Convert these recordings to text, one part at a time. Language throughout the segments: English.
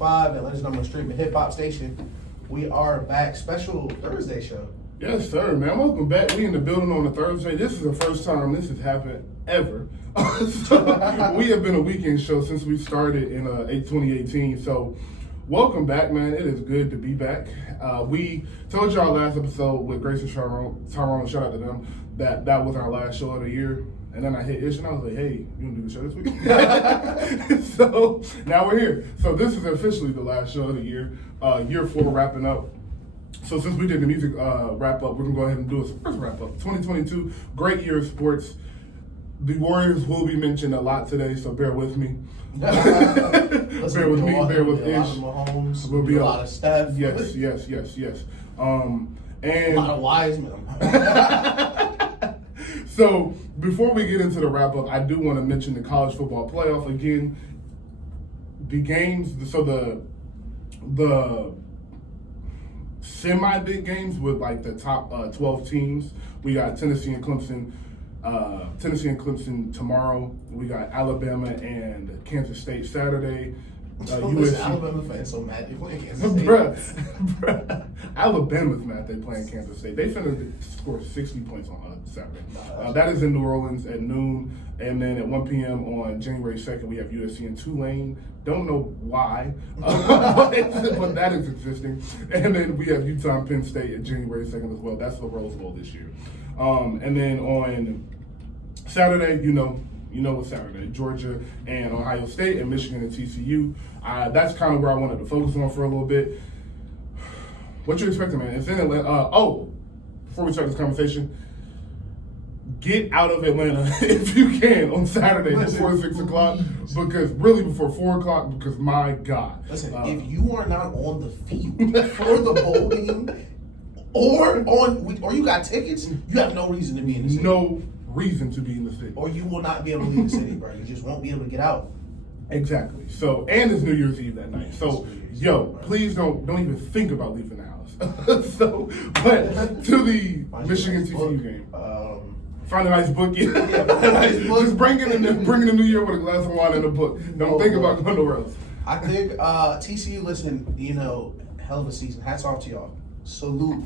Atlanta's number one streaming hip hop station. We are back, special Thursday show. Yes, sir, man. Welcome back. We in the building on a Thursday. This is the first time this has happened ever. So, we have been a weekend show since we started in 2018. So, welcome back, man. It is good to be back. We told y'all last episode with Grace and Tyrone, shout out to them, that was our last show of the year. And then I hit Ish and I was like, hey, you want to do the show this week? So now we're here. So this is officially the last show of the year. Year 4 wrapping up. So since we did the music wrap up, we're going to go ahead and do a sports wrap up. 2022, great year of sports. The Warriors will be mentioned a lot today, so bear with me. Bear with me, bear with Ish. A lot of Mahomes, Will be a lot of Steph. Yes. And a lot of Wiseman. So, before we get into the wrap-up, I do want to mention the college football playoff again. The games, so the semi-big games with like the top 12 teams. We got Tennessee and Clemson tomorrow. We got Alabama and Kansas State Saturday. USC. Alabama fans so mad they playing Kansas State. Bruh. Alabama's mad they playing Kansas State. They finna score 60 points on Saturday. That is in New Orleans at noon. And then at 1 p.m. on January 2nd, we have USC and Tulane. Don't know why, but that is existing. And then we have Utah and Penn State at January 2nd as well. That's the Rose Bowl this year. And then on Saturday, you know what's Saturday, Georgia and Ohio State and Michigan and TCU. That's kind of where I wanted to focus on for a little bit. What you expecting, man? It's in Atlanta. Before we start this conversation, get out of Atlanta if you can on Saturday before 6 o'clock, because really before 4 o'clock, because my God. Listen, if you are not on the field for the bowl game, or you got tickets, you have no reason to be in the city. No reason to be in the city. Or you will not be able to leave the city, bro. You just won't be able to get out. Exactly. So, and it's New Year's Eve that night. So, please don't even think about leaving the house. So, but to the Michigan TCU game. Find a nice book. Yeah, nice book. Just bring in the new year with a glass of wine and a book. Don't think about going nowhere else. I think TCU, listen, hell of a season. Hats off to y'all. Salute.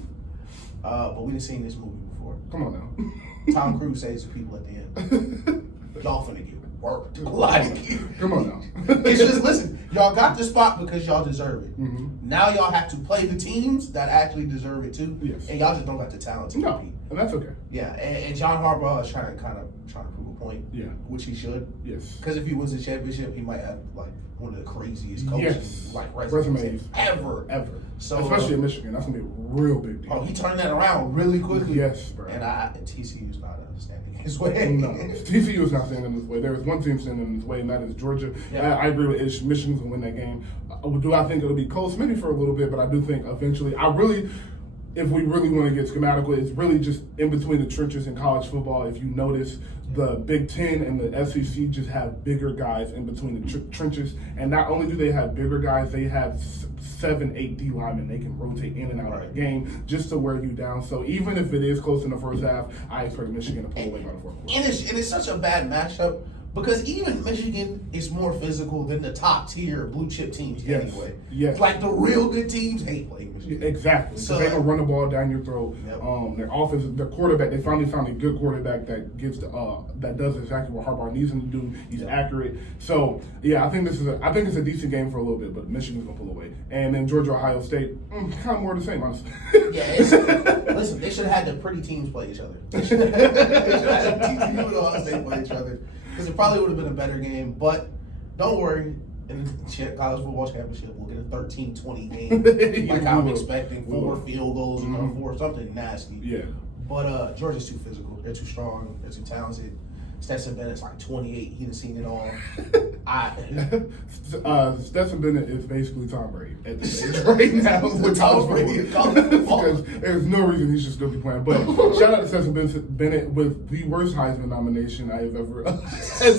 But we done seen this movie before. Come on now. Tom Cruise saves the people at the end. Y'all finna get worked. Like, come on now. It's just, listen, y'all got the spot because y'all deserve it. Mm-hmm. Now y'all have to play the teams that actually deserve it too. Yes. And y'all just don't got the talent to compete. And that's okay. Yeah, and John Harbaugh is trying to prove a point. Yeah. Which he should. Yes. Because if he wins the championship, he might have like one of the craziest coaches resumes ever. So especially in Michigan, that's gonna be a real big deal. Oh, he turned that around really quickly. Yes, bro. And TCU's not standing his way. No, TCU is not standing in his way. There is one team standing in his way, and that is Georgia. Yeah. I agree with Ish. Michigan's gonna win that game. Do I think it'll be close? Maybe for a little bit, but I do think eventually. If we really want to get schematical, it's really just in between the trenches in college football. If you notice, the Big Ten and the SEC just have bigger guys in between the trenches. And not only do they have bigger guys, they have 7, 8 D linemen. They can rotate in and out of the game just to wear you down. So even if it is close in the first half, I expect Michigan to pull away by the fourth quarter. And it's such a bad matchup because even Michigan is more physical than the top tier blue chip teams anyway. Yes. Like the real good teams hate playing Michigan. Exactly. So they can run the ball down your throat. Yep. Their offense, their quarterback, they finally found a good quarterback that gives that does exactly what Harbaugh needs him to do. He's accurate. So yeah, I think it's a decent game for a little bit, but Michigan's gonna pull away. And then Georgia, Ohio State, kind of more the same, honestly. Yeah, listen, they should have had the pretty teams play each other. They should have had TCU and Ohio State play each other. Because it probably would have been a better game. But don't worry, in the college football championship, we'll get a 13-20 game. Like I'm expecting 4 field goals and 4 something nasty. Yeah. But Georgia's too physical. They're too strong. They're too talented. Stetson Bennett's like 28. He done seen it all. Stetson Bennett is basically Tom Brady at the stage right now. With Tom Brady because there's no reason he should still be playing. But shout out to Stetson Bennett with the worst Heisman nomination I have ever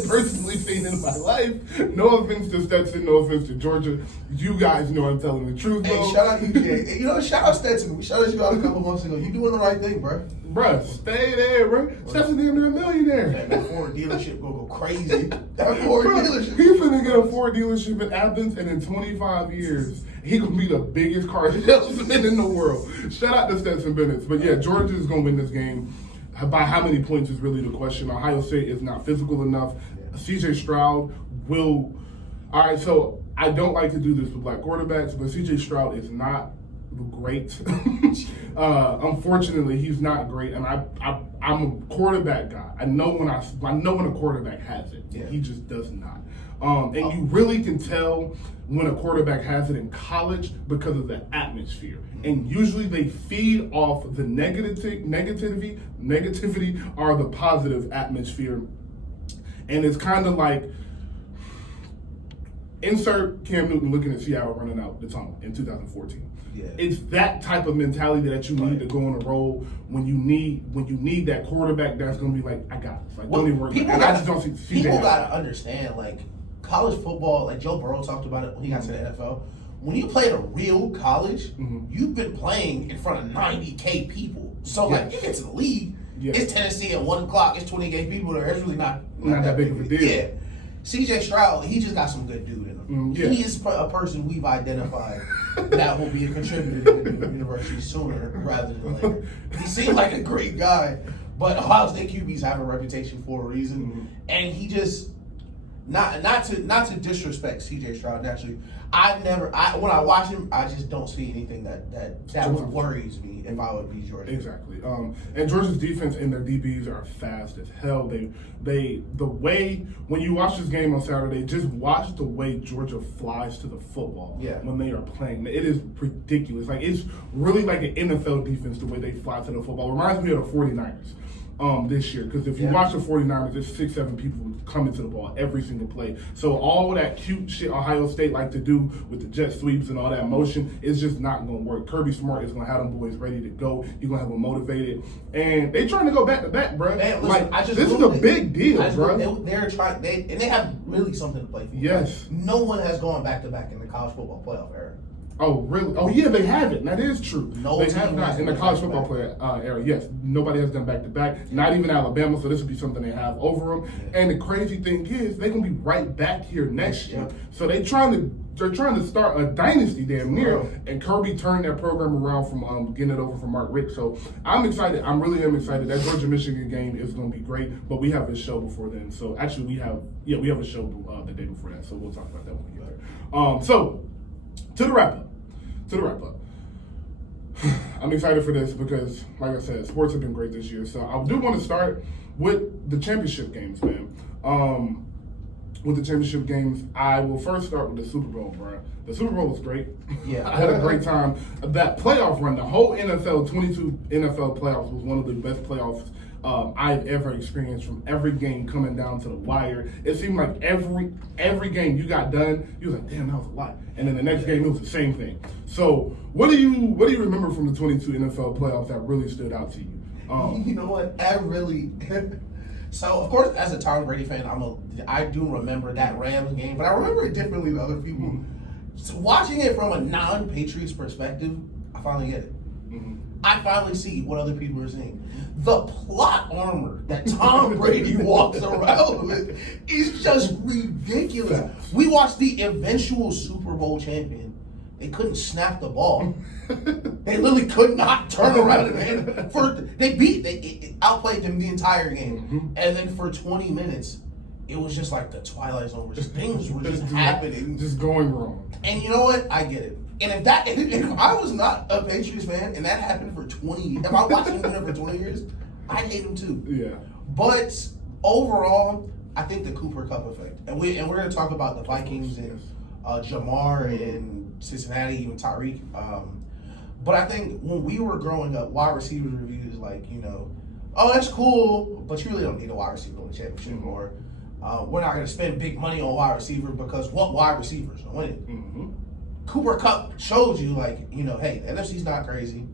personally seen in my life. No offense to Stetson, no offense to Georgia. You guys know I'm telling the truth, bro. Hey, shout out UJ. Shout out Stetson. We shouted you out a couple months ago. You doing the right thing, bro. Bruh, stay there, bro. Stetson damn near a millionaire. Yeah, Ford dealership gonna go crazy. That Ford dealership. He finna get a Ford dealership in Athens, and in 25 years, he gonna be the biggest car salesman in the world. Shout out to Stetson Bennett. But yeah, Georgia is gonna win this game. By how many points is really the question. Ohio State is not physical enough. Yeah. CJ Stroud will. All right, so I don't like to do this with black quarterbacks, but CJ Stroud is not great. Unfortunately, he's not great, and I'm a quarterback guy. I know when a quarterback has it. Yeah. He just does not. And you really can tell when a quarterback has it in college because of the atmosphere. And usually they feed off the negativity or the positive atmosphere. And it's kind of like insert Cam Newton looking at Seattle running out the tunnel in 2014. Yeah. It's that type of mentality that you need to go on a roll when you need that quarterback that's going to be like, I got this. Like, don't even worry. I just don't see people got to understand, like, college football, like Joe Burrow talked about it when he got to the NFL. When you play at a real college, you've been playing in front of 90K people. So, like, you get to the league, it's Tennessee at 1 o'clock, it's 20K people there. It's really not that big of a deal. Yeah. CJ Stroud, he just got some good dude in him. He is a person we've identified that will be a contributor to the university sooner rather than later. He seemed like a great guy, but Ohio State QBs have a reputation for a reason, and he just not to disrespect CJ Stroud. Naturally, when I watch him, I just don't see anything that would worries me if I would be Georgia. Exactly. And Georgia's defense and their DBs are fast as hell. The way when you watch this game on Saturday, just watch the way Georgia flies to the football when they are playing. It is ridiculous. Like, it's really like an NFL defense the way they fly to the football. It reminds me of the 49ers. This year, because if you watch the 49ers, there's 6-7 people coming to the ball every single play. So all that cute shit Ohio State like to do with the jet sweeps and all that motion is just not going to work. Kirby Smart is going to have them boys ready to go. You're going to have them motivated, and they trying to go back to back, bro. Man, listen, like, this is a big deal, bro. They're trying, and they have really something to play for. Yes. No one has gone back to back in the college football playoff era. Oh, really? Oh, yeah, they haven't. That is true. No, they have not in the college football player era. Yes, nobody has done back-to-back. Not even Alabama, so this would be something they have over them. Yeah. And the crazy thing is, they're going to be right back here next year. So they're trying to start a dynasty damn near. And Kirby turned that program around from getting it over from Mark Richt. So I'm excited. I really am excited. That Georgia-Michigan game is going to be great. But we have a show before then. So actually, we have a show the day before that. So we'll talk about that when we get there. So to the wrap up. I'm excited for this because, like I said, sports have been great this year. So I do want to start with the championship games, man. With the championship games, I will first start with the Super Bowl, bro. The Super Bowl was great. Yeah. I had a great time. That playoff run, the whole 22 NFL playoffs was one of the best playoffs I've ever experienced, from every game coming down to the wire. It seemed like every game you got done, you was like, damn, that was a lot. And then the next game, it was the same thing. So what do you remember from the 22 NFL playoffs that really stood out to you? You know what? So, of course, as a Tom Brady fan, I do remember that Rams game, but I remember it differently than other people. So watching it from a non-Patriots perspective, I finally get it. I finally see what other people are seeing. The plot armor that Tom Brady walks around with is just ridiculous. We watched the eventual Super Bowl champion. They couldn't snap the ball. They literally could not turn around and they outplayed them the entire game. And then for 20 minutes, it was just like the Twilight Zone, where things were just happening. Just going wrong. And you know what? I get it. And if I was not a Patriots fan and that happened for 20 years, if I watched him win it for 20 years, I'd hate him too. Yeah. But overall, I think the Cooper Cup effect. And we're going to talk about the Vikings and Jamar and Cincinnati, even Tyreek. But I think when we were growing up, wide receivers reviews like, oh, that's cool, but you really don't need a wide receiver on the championship. Or we're not going to spend big money on wide receiver because what wide receivers are winning? Cooper Cup shows you, like, hey, the NFC's not crazy.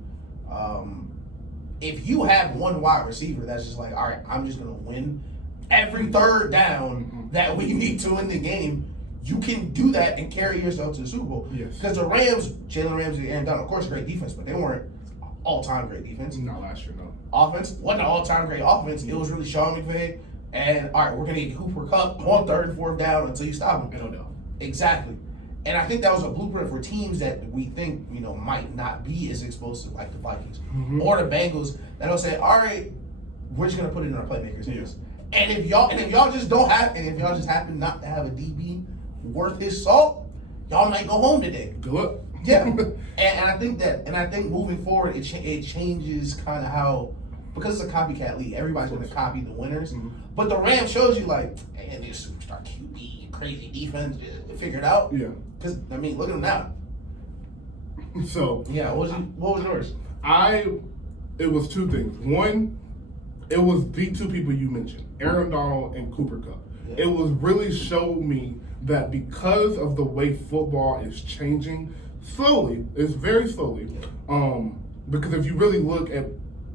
If you have one wide receiver that's just like, all right, I'm just going to win every third down that we need to win the game, you can do that and carry yourself to the Super Bowl. Yes. Because the Rams, Jalen Ramsey, Aaron Donald, of course, great defense, but they weren't all-time great defense. Not last year, no. Offense wasn't an all-time great offense. It was really Sean McVay, And all right, we're gonna get Cooper Kupp on 3rd and 4th down until you stop him. I don't know. Exactly. And I think that was a blueprint for teams that we think, might not be as explosive like the Vikings or the Bengals that'll say, all right, we're just gonna put it in our playmakers' hands. And if y'all just happen not to have a DB worth his salt, y'all might go home today. Good luck. Yeah. and I think moving forward it changes kind of how, because it's a copycat league, everybody's gonna copy the winners. But the Rams shows you like, man, this superstar QB, crazy defense, figure it out. Yeah. Because look at them now. So Yeah, what was yours? It was two things. One, it was the two people you mentioned, Aaron Donald and Cooper Kupp. Yeah. It was really showed me that because of the way football is changing slowly, it's very slowly. Because if you really look at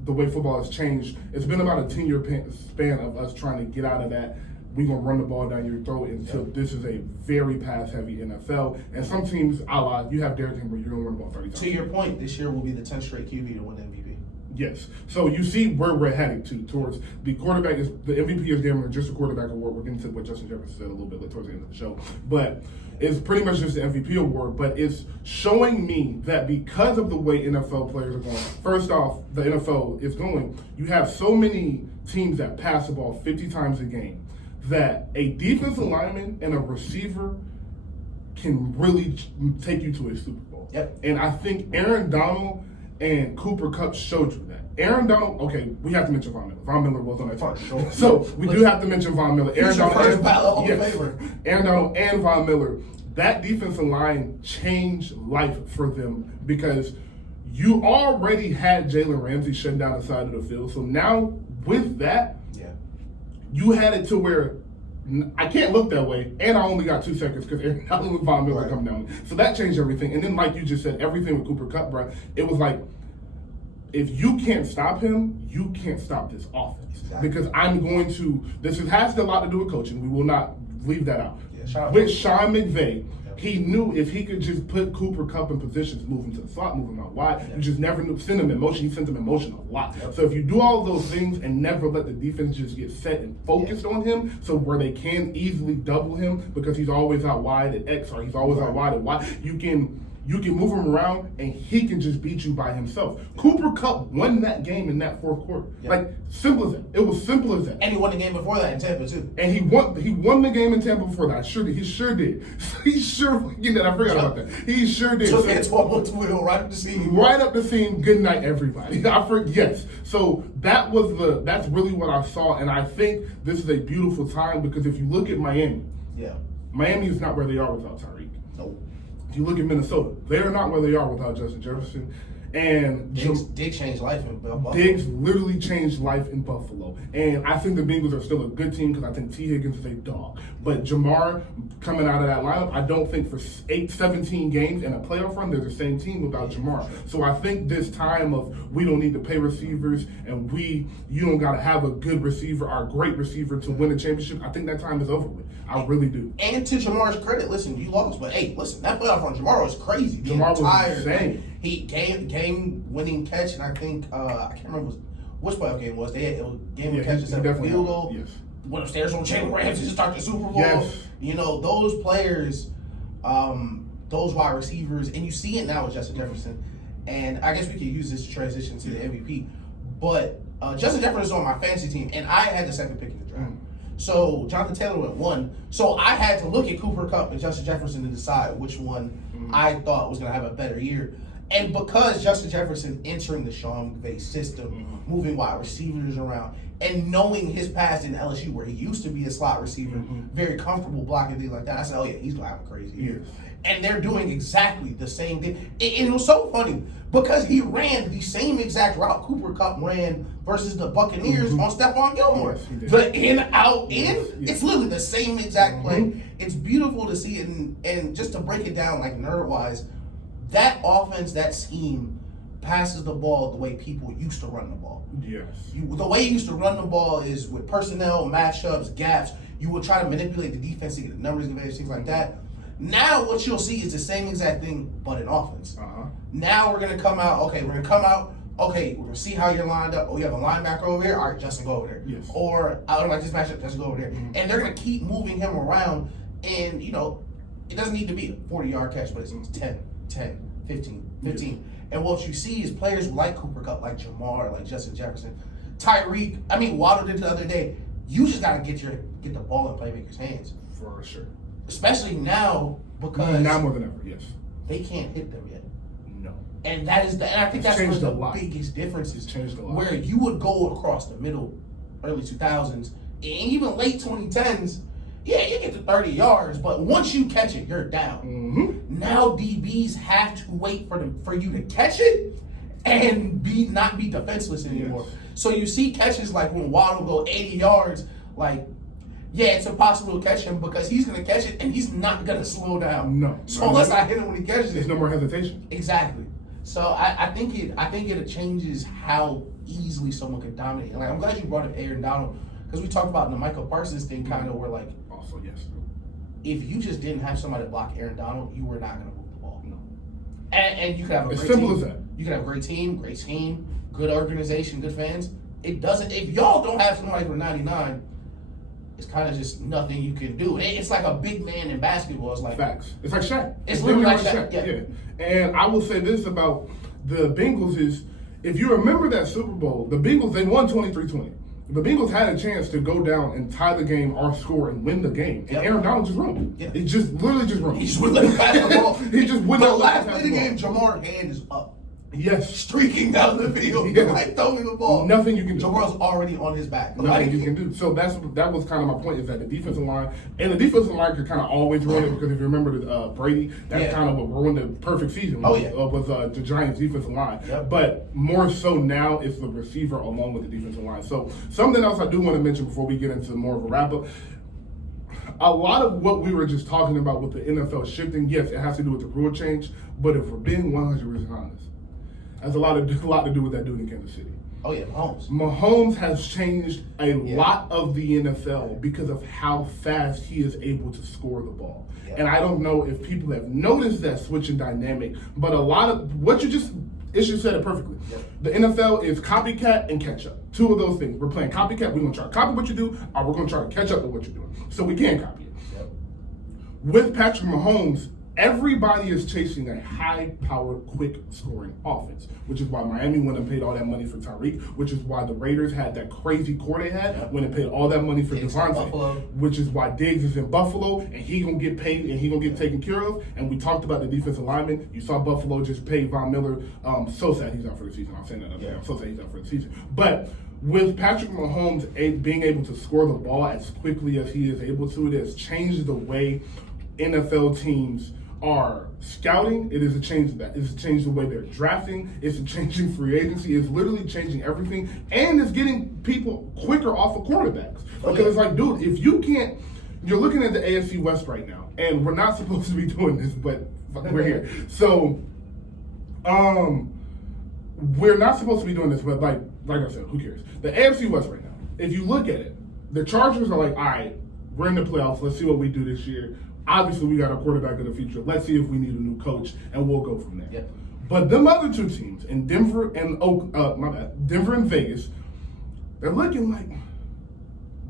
the way football has changed, it's been about a 10-year span of us trying to get out of that. We're going to run the ball down your throat until this is a very pass-heavy NFL. And some teams, you have Derrick Henry, you're going to run the ball 30 times. To your point, this year will be the 10th straight QB to win MVP. Yes. So you see where we're heading towards the quarterback the MVP is giving just a quarterback award. We're getting to what Justin Jefferson said a little bit towards the end of the show. But it's pretty much just the MVP award. But it's showing me that because of the way NFL players are going, first off, the NFL is going, you have so many teams that pass the ball 50 times a game that a defensive lineman and a receiver can really take you to a Super Bowl. Yep. And I think Aaron Donald and Cooper Kupp showed you that. Aaron Donald, okay, we have to mention Von Miller. Von Miller was on that team. Sure. So we do have to mention Von Miller. Aaron Donald, Aaron Donald and Von Miller. That defensive line changed life for them because you already had Jalen Ramsey shutting down the side of the field. So now with that, you had it to where I can't look that way, and I only got 2 seconds because Aaron Donald and Von Miller come down. So that changed everything. And then, like you just said, everything with Cooper Kupp, bro, it was like, if you can't stop him, you can't stop this offense. Exactly. Because this has a lot to do with coaching. We will not leave that out. Yeah, with Sean McVay, he knew if he could just put Cooper Kupp in positions, move him to the slot, move him out wide, you just never knew, send him in motion. He sent him in motion a lot. So if you do all of those things and never let the defense just get set and focused on him, so where they can easily double him because he's always out wide at X or he's always out wide at Y, you can move him around and he can just beat you by himself. Cooper Kupp won that game in that 4th quarter. Like, simple as that. It was simple as that. And he won the game before that in Tampa too. And he won the game in Tampa before that. He sure did. I forgot about that. He sure did. Took it 12 wheel right up the seam. Right up the seam. Good night, everybody. Yes. So that's really what I saw, and I think this is a beautiful time because if you look at Miami, Miami is not where they are without Tyreek. Nope. If you look at Minnesota, they're not where they are without Justin Jefferson. And Diggs changed life in Buffalo. Diggs literally changed life in Buffalo. And I think the Bengals are still a good team because I think T. Higgins is a dog. But Jamar coming out of that lineup, I don't think for 17 games in a playoff run, they're the same team without Jamar. So I think this time of we don't need to pay receivers and you don't got to have a good receiver or a great receiver to win a championship, I think that time is over with. I really do. And to Jamar's credit, listen, you lost, but hey, listen, that playoff run, Jamar was crazy. Jamar was tired. insane. He game-winning catch, and I think, I can't remember which playoff game it was. They had game-winning catch instead of a field goal. Yes. Went upstairs on Jalen Ramsey to start the Super Bowl. Yes. Those players, those wide receivers, and you see it now with Justin Jefferson. And I guess we could use this to transition to the MVP. But Justin Jefferson is on my fantasy team, and I had the 2nd pick in the draft. So Jonathan Taylor went 1. So I had to look at Cooper Kupp and Justin Jefferson to decide which one I thought was going to have a better year. And because Justin Jefferson entering the Sean McVay system, moving wide receivers around, and knowing his past in LSU where he used to be a slot receiver, very comfortable blocking things like that, I said, oh yeah, he's going to have a crazy year. And they're doing exactly the same thing. And it was so funny because he ran the same exact route Cooper Kupp ran versus the Buccaneers on Stephon Gilmore. Yes, the in, out, in. It's literally the same exact play. It's beautiful to see it. And just to break it down, like nerd-wise, that offense, that scheme passes the ball the way people used to run the ball. Yes. The way you used to run the ball is with personnel, matchups, gaps. You would try to manipulate the defense to get the numbers, things like that. Now what you'll see is the same exact thing, but in offense. Now we're going to come out, okay, we're gonna see how you're lined up. Oh, you have a linebacker over here. All right, Justin, go over there. Yes. Or I don't like this matchup. Justin, go over there. Mm-hmm. And they're gonna keep moving him around. And it doesn't need to be a 40-yard catch, but it's 10, 15. Yes. And what you see is players like Cooper Kupp, like Jamar, like Justin Jefferson, Tyreek. I mean, Waddle did the other day. You just gotta get the ball in playmakers' hands. For sure. Especially now because now more than ever. Yes. They can't hit them yet. No. And I think that's one of the biggest differences. It's changed a lot. Where you would go across the middle, early 2000s, and even late 2010s. Yeah, you get to 30 yards, but once you catch it, you're down. Mm-hmm. Now DBs have to wait for you to catch it and not be defenseless anymore. Yes. So you see catches like when Waddle go 80 yards, like, yeah, it's impossible to catch him because he's going to catch it and he's not going to slow down. No. So unless I hit him when he catches it. There's no more hesitation. Exactly. So I think it changes how easily someone could dominate. Like, I'm glad you brought up Aaron Donald because we talked about the Michael Parsons thing kind of where like, also, yes. If you just didn't have somebody block Aaron Donald, you were not going to move the ball. No. And you could have a great simple team. As that. You could have a great team, great scheme, good organization, good fans. It doesn't. If y'all don't have somebody for 99, it's kind of just nothing you can do. It's like a big man in basketball. It's like facts. It's like Shaq. It's literally like Shaq. Yeah. And I will say this about the Bengals is, if you remember that Super Bowl, the Bengals, they won 23-20. The Bengals had a chance to go down and tie the game or score and win the game. And Aaron Donald just ruined it. He just literally just ruined it. He just wouldn't let him pass the ball. He just wouldn't let him last play of the game, Jamar's hand is up. Yes. Streaking down the field. Yeah. Like throwing the ball. Nothing you can do. Jamar's already on his back. Nothing you can do. So that was kind of my point, is that the defensive line could kind of always ruin it, because if you remember Brady, that's kind of what ruined the perfect season. Was the Giants' defensive line. Yep. But more so now it's the receiver along with the defensive line. So something else I do want to mention before we get into more of a wrap-up. A lot of what we were just talking about with the NFL shifting, yes, it has to do with the rule change, but if we're being 100% honest, has a lot to do with that dude in Kansas City. Oh yeah, Mahomes. Mahomes has changed a lot of the NFL because of how fast he is able to score the ball. Yeah. And I don't know if people have noticed that switching dynamic, but a lot of what you said it perfectly. Yeah. The NFL is copycat and catch up. Two of those things. We're playing copycat. We're going to try to copy what you do, or we're going to try to catch up with what you're doing. So we can copy it. Yep. With Patrick Mahomes, everybody is chasing a high-powered, quick-scoring offense, which is why Miami went and paid all that money for Tyreek, which is why the Raiders had that crazy core they had when they paid all that money for Devontae, which is why Diggs is in Buffalo, and he's going to get paid and he's going to get taken care of. And we talked about the defensive linemen. You saw Buffalo just pay Von Miller. So sad he's out for the season. I'm saying that. I'm so sad he's out for the season. But with Patrick Mahomes being able to score the ball as quickly as he is able to, it has changed the way NFL teams are scouting. It is a change of that. It's a change the way they're drafting. It's a changing free agency. It's literally changing everything, and it's getting people quicker off of quarterbacks. Because it's like, dude, if you can't, you're looking at the AFC West right now, and we're not supposed to be doing this, but we're here. So, we're not supposed to be doing this, but like I said, who cares? The AFC West right now, if you look at it, the Chargers are like, all right, we're in the playoffs. Let's see what we do this year. Obviously, we got a quarterback of the future. Let's see if we need a new coach, and we'll go from there. Yep. But them other two teams in Denver and Denver and Vegas, they're looking like,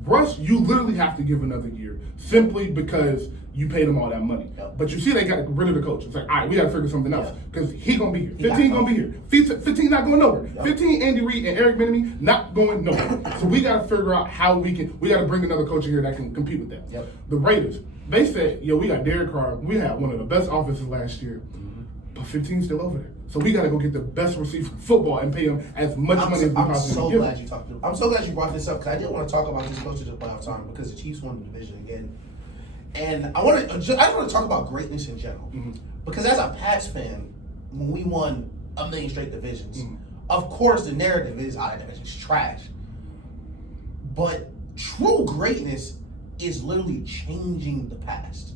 Russ, you literally have to give another year simply because you paid him all that money. Yep. But you see, they got rid of the coach. It's like, all right, we got to figure something else because he gonna be here. 15 gonna be here. 15 not going nowhere. Yep. 15 Andy Reid and Eric Bieniemy not going nowhere. So we got to figure out how we got to bring another coach in here that can compete with that. Yep. The Raiders, they said, we got Derek Carr. We had one of the best offenses last year, but 15's still over there. So we got to go get the best receiver in football and pay him as much money as we possibly can. I'm so glad you brought this up because I did want to talk about this closer to the playoff time because the Chiefs won the division again. And I want to talk about greatness in general. Mm-hmm. Because as a Pats fan, when we won a million straight divisions, of course the narrative is our division's trash. But true greatness is literally changing the past.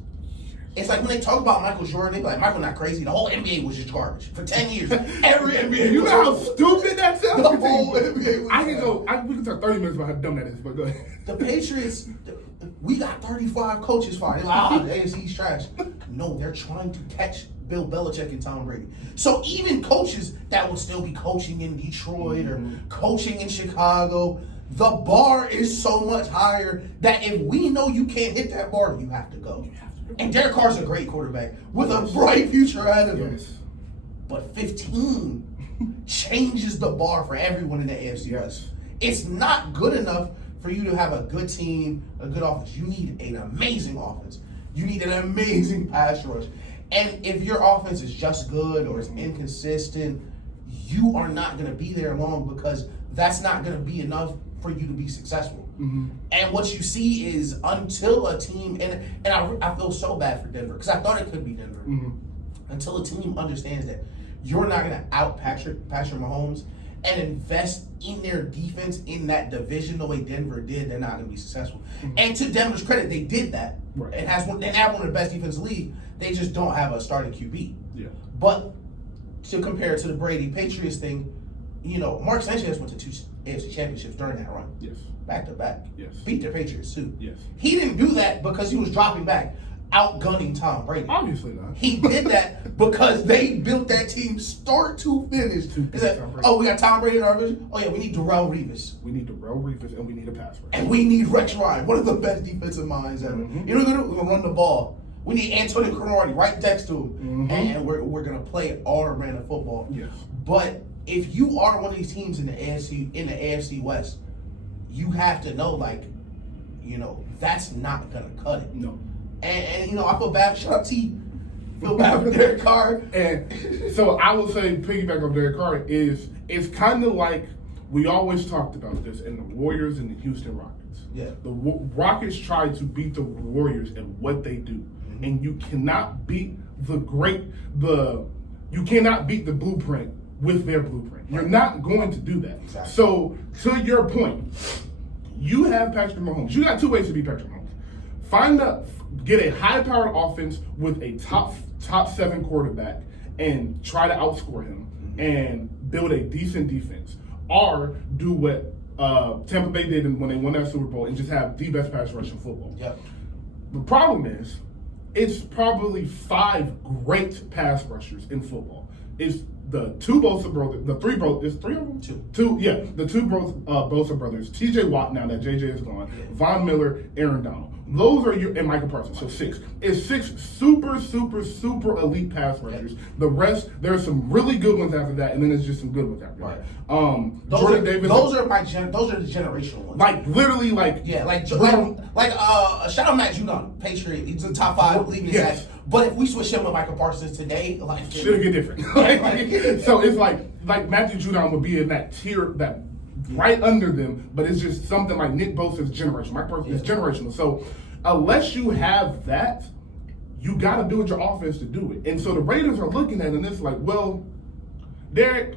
It's like when they talk about Michael Jordan, they be like, Michael not crazy. The whole NBA was just garbage. For 10 years, every NBA You know how stupid that sounds? The whole NBA was we can talk 30 minutes about how dumb that is, but go ahead. The Patriots, we got 35 coaches fired. They're like, the AFC's trash. No, they're trying to catch Bill Belichick and Tom Brady. So even coaches that will still be coaching in Detroit or coaching in Chicago, the bar is so much higher that if we know you can't hit that bar, you have to go. And Derek Carr's a great quarterback with a bright future ahead of him. But 15 changes the bar for everyone in the AFC West. It's not good enough for you to have a good team, a good offense. You need an amazing offense. You need an amazing pass rush. And if your offense is just good or is inconsistent, you are not going to be there long because that's not going to be enough for you to be successful. And what you see is until a team, and I feel so bad for Denver because I thought it could be Denver, until a team understands that you're not going to Patrick Mahomes and invest in their defense in that division the way Denver did, they're not going to be successful. And to Denver's credit, they did that. They have one of the best defenses in the league. They just don't have a starting QB. But to compare it to the Brady Patriots thing, Mark Sanchez went to 2 AFC championships during that run. Back to back. Beat the Patriots too. He didn't do that because he was dropping back, outgunning Tom Brady. Obviously not. He did that because they built that team start to finish. We got Tom Brady in our division. Oh yeah, we need Darrelle Revis. We need Darrelle Revis and we need a pass rush. And we need Rex Ryan, one of the best defensive minds ever. You know what we're gonna do? We're gonna run the ball. We need Antonio Cromartie right next to him. And we're gonna play our brand of football. But if you are one of these teams in the AFC West, you have to know, that's not gonna cut it. No. And I feel bad. Shout out T. Feel bad for Derek Carr. And so I will say, piggyback on Derek Carr it's kind of like we always talked about this in the Warriors and the Houston Rockets. The Rockets try to beat the Warriors in what they do, and you cannot beat the blueprint with their blueprint. You're not going to do that. Exactly. So to your point, you have Patrick Mahomes. You got 2 ways to beat Patrick Mahomes. Get a high-powered offense with a top 7 quarterback and try to outscore him and build a decent defense. Or do what Tampa Bay did when they won that Super Bowl and just have the best pass rush in football. The problem is, it's probably 5 great pass rushers in football. It's the 2 Bosa brothers, the 3 brothers, is 3 of them? 2, the 2 Bosa brothers, TJ Watt now that JJ is gone, Von Miller, Aaron Donald. Those are and Michael Parsons, so 6. It's 6 super, super, super elite pass rushers. The rest, there's some really good ones after that, and then there's just some good ones after that. Jordan Davis. Those are the generational ones. Literally, shout out Matt Judon, Patriot. He's in the top 5 league in sacks. But if we switch him with Michael Parsons today, should get different. So it's like Matthew Judon would be in that tier that right under them, but it's just something like Nick Bosa's generational. Mike Parsons is generational. So unless you have that, you got to build your offense to do it. And so the Raiders are looking at it and it's like, well, Derek,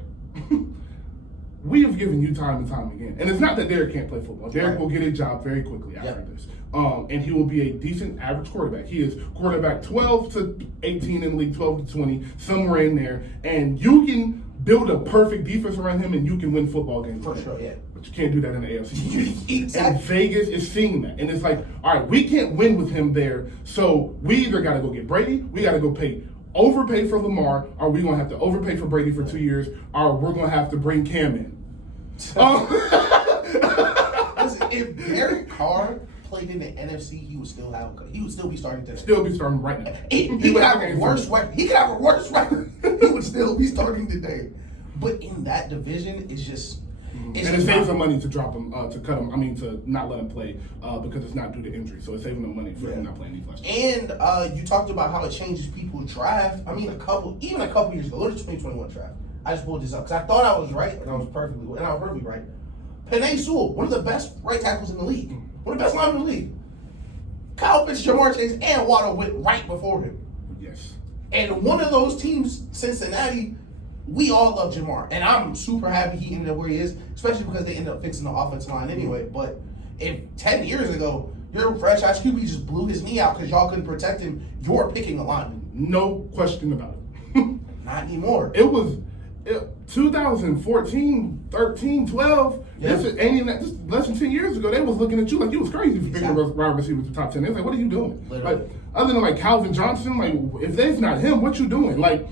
we have given you time and time again. And it's not that Derek can't play football. Derek will get a job very quickly after this. And he will be a decent average quarterback. He is quarterback 12 to 18 in the league, 12 to 20, somewhere in there. And you can build a perfect defense around him and you can win football games. For sure, But you can't do that in the AFC. Exactly. And Vegas is seeing that. And it's like, all right, we can't win with him there. So we either got to go get Brady, we got to go overpay for Lamar, or we're going to have to overpay for Brady for 2 years, or we're going to have to bring Cam in. Listen, if Derek Carr played in the NFC, he would still be starting today. Still be starting right now. He could have a worse record. He would still be starting today. But in that division, it's just. And it saves them money to drop him, to cut him. I mean, to not let him play because it's not due to injury. So it's saving them money for him not playing these last years. And you talked about how it changes people's draft. I mean, a couple years ago, look at the 2021 draft. I just pulled this up because I thought I was right, and I was perfectly right. Penei Sewell, one of the best right tackles in the league, one of the best linemen in the league. Kyle Pitts, Jamar Chase, and Waddle went right before him. Yes. And one of those teams, Cincinnati, we all love Jamar, and I'm super happy he ended up where he is, especially because they ended up fixing the offensive line anyway. But if 10 years ago your franchise QB just blew his knee out because y'all couldn't protect him, you're picking a lineman. No question about it. Not anymore. It was 2014, 13, 12. Yeah. This is less than 10 years ago. They was looking at you like you was crazy for picking a wide receiver to the top 10. They was like, what are you doing? Literally. Like, other than like Calvin Johnson, like if that's not him, what you doing? Like,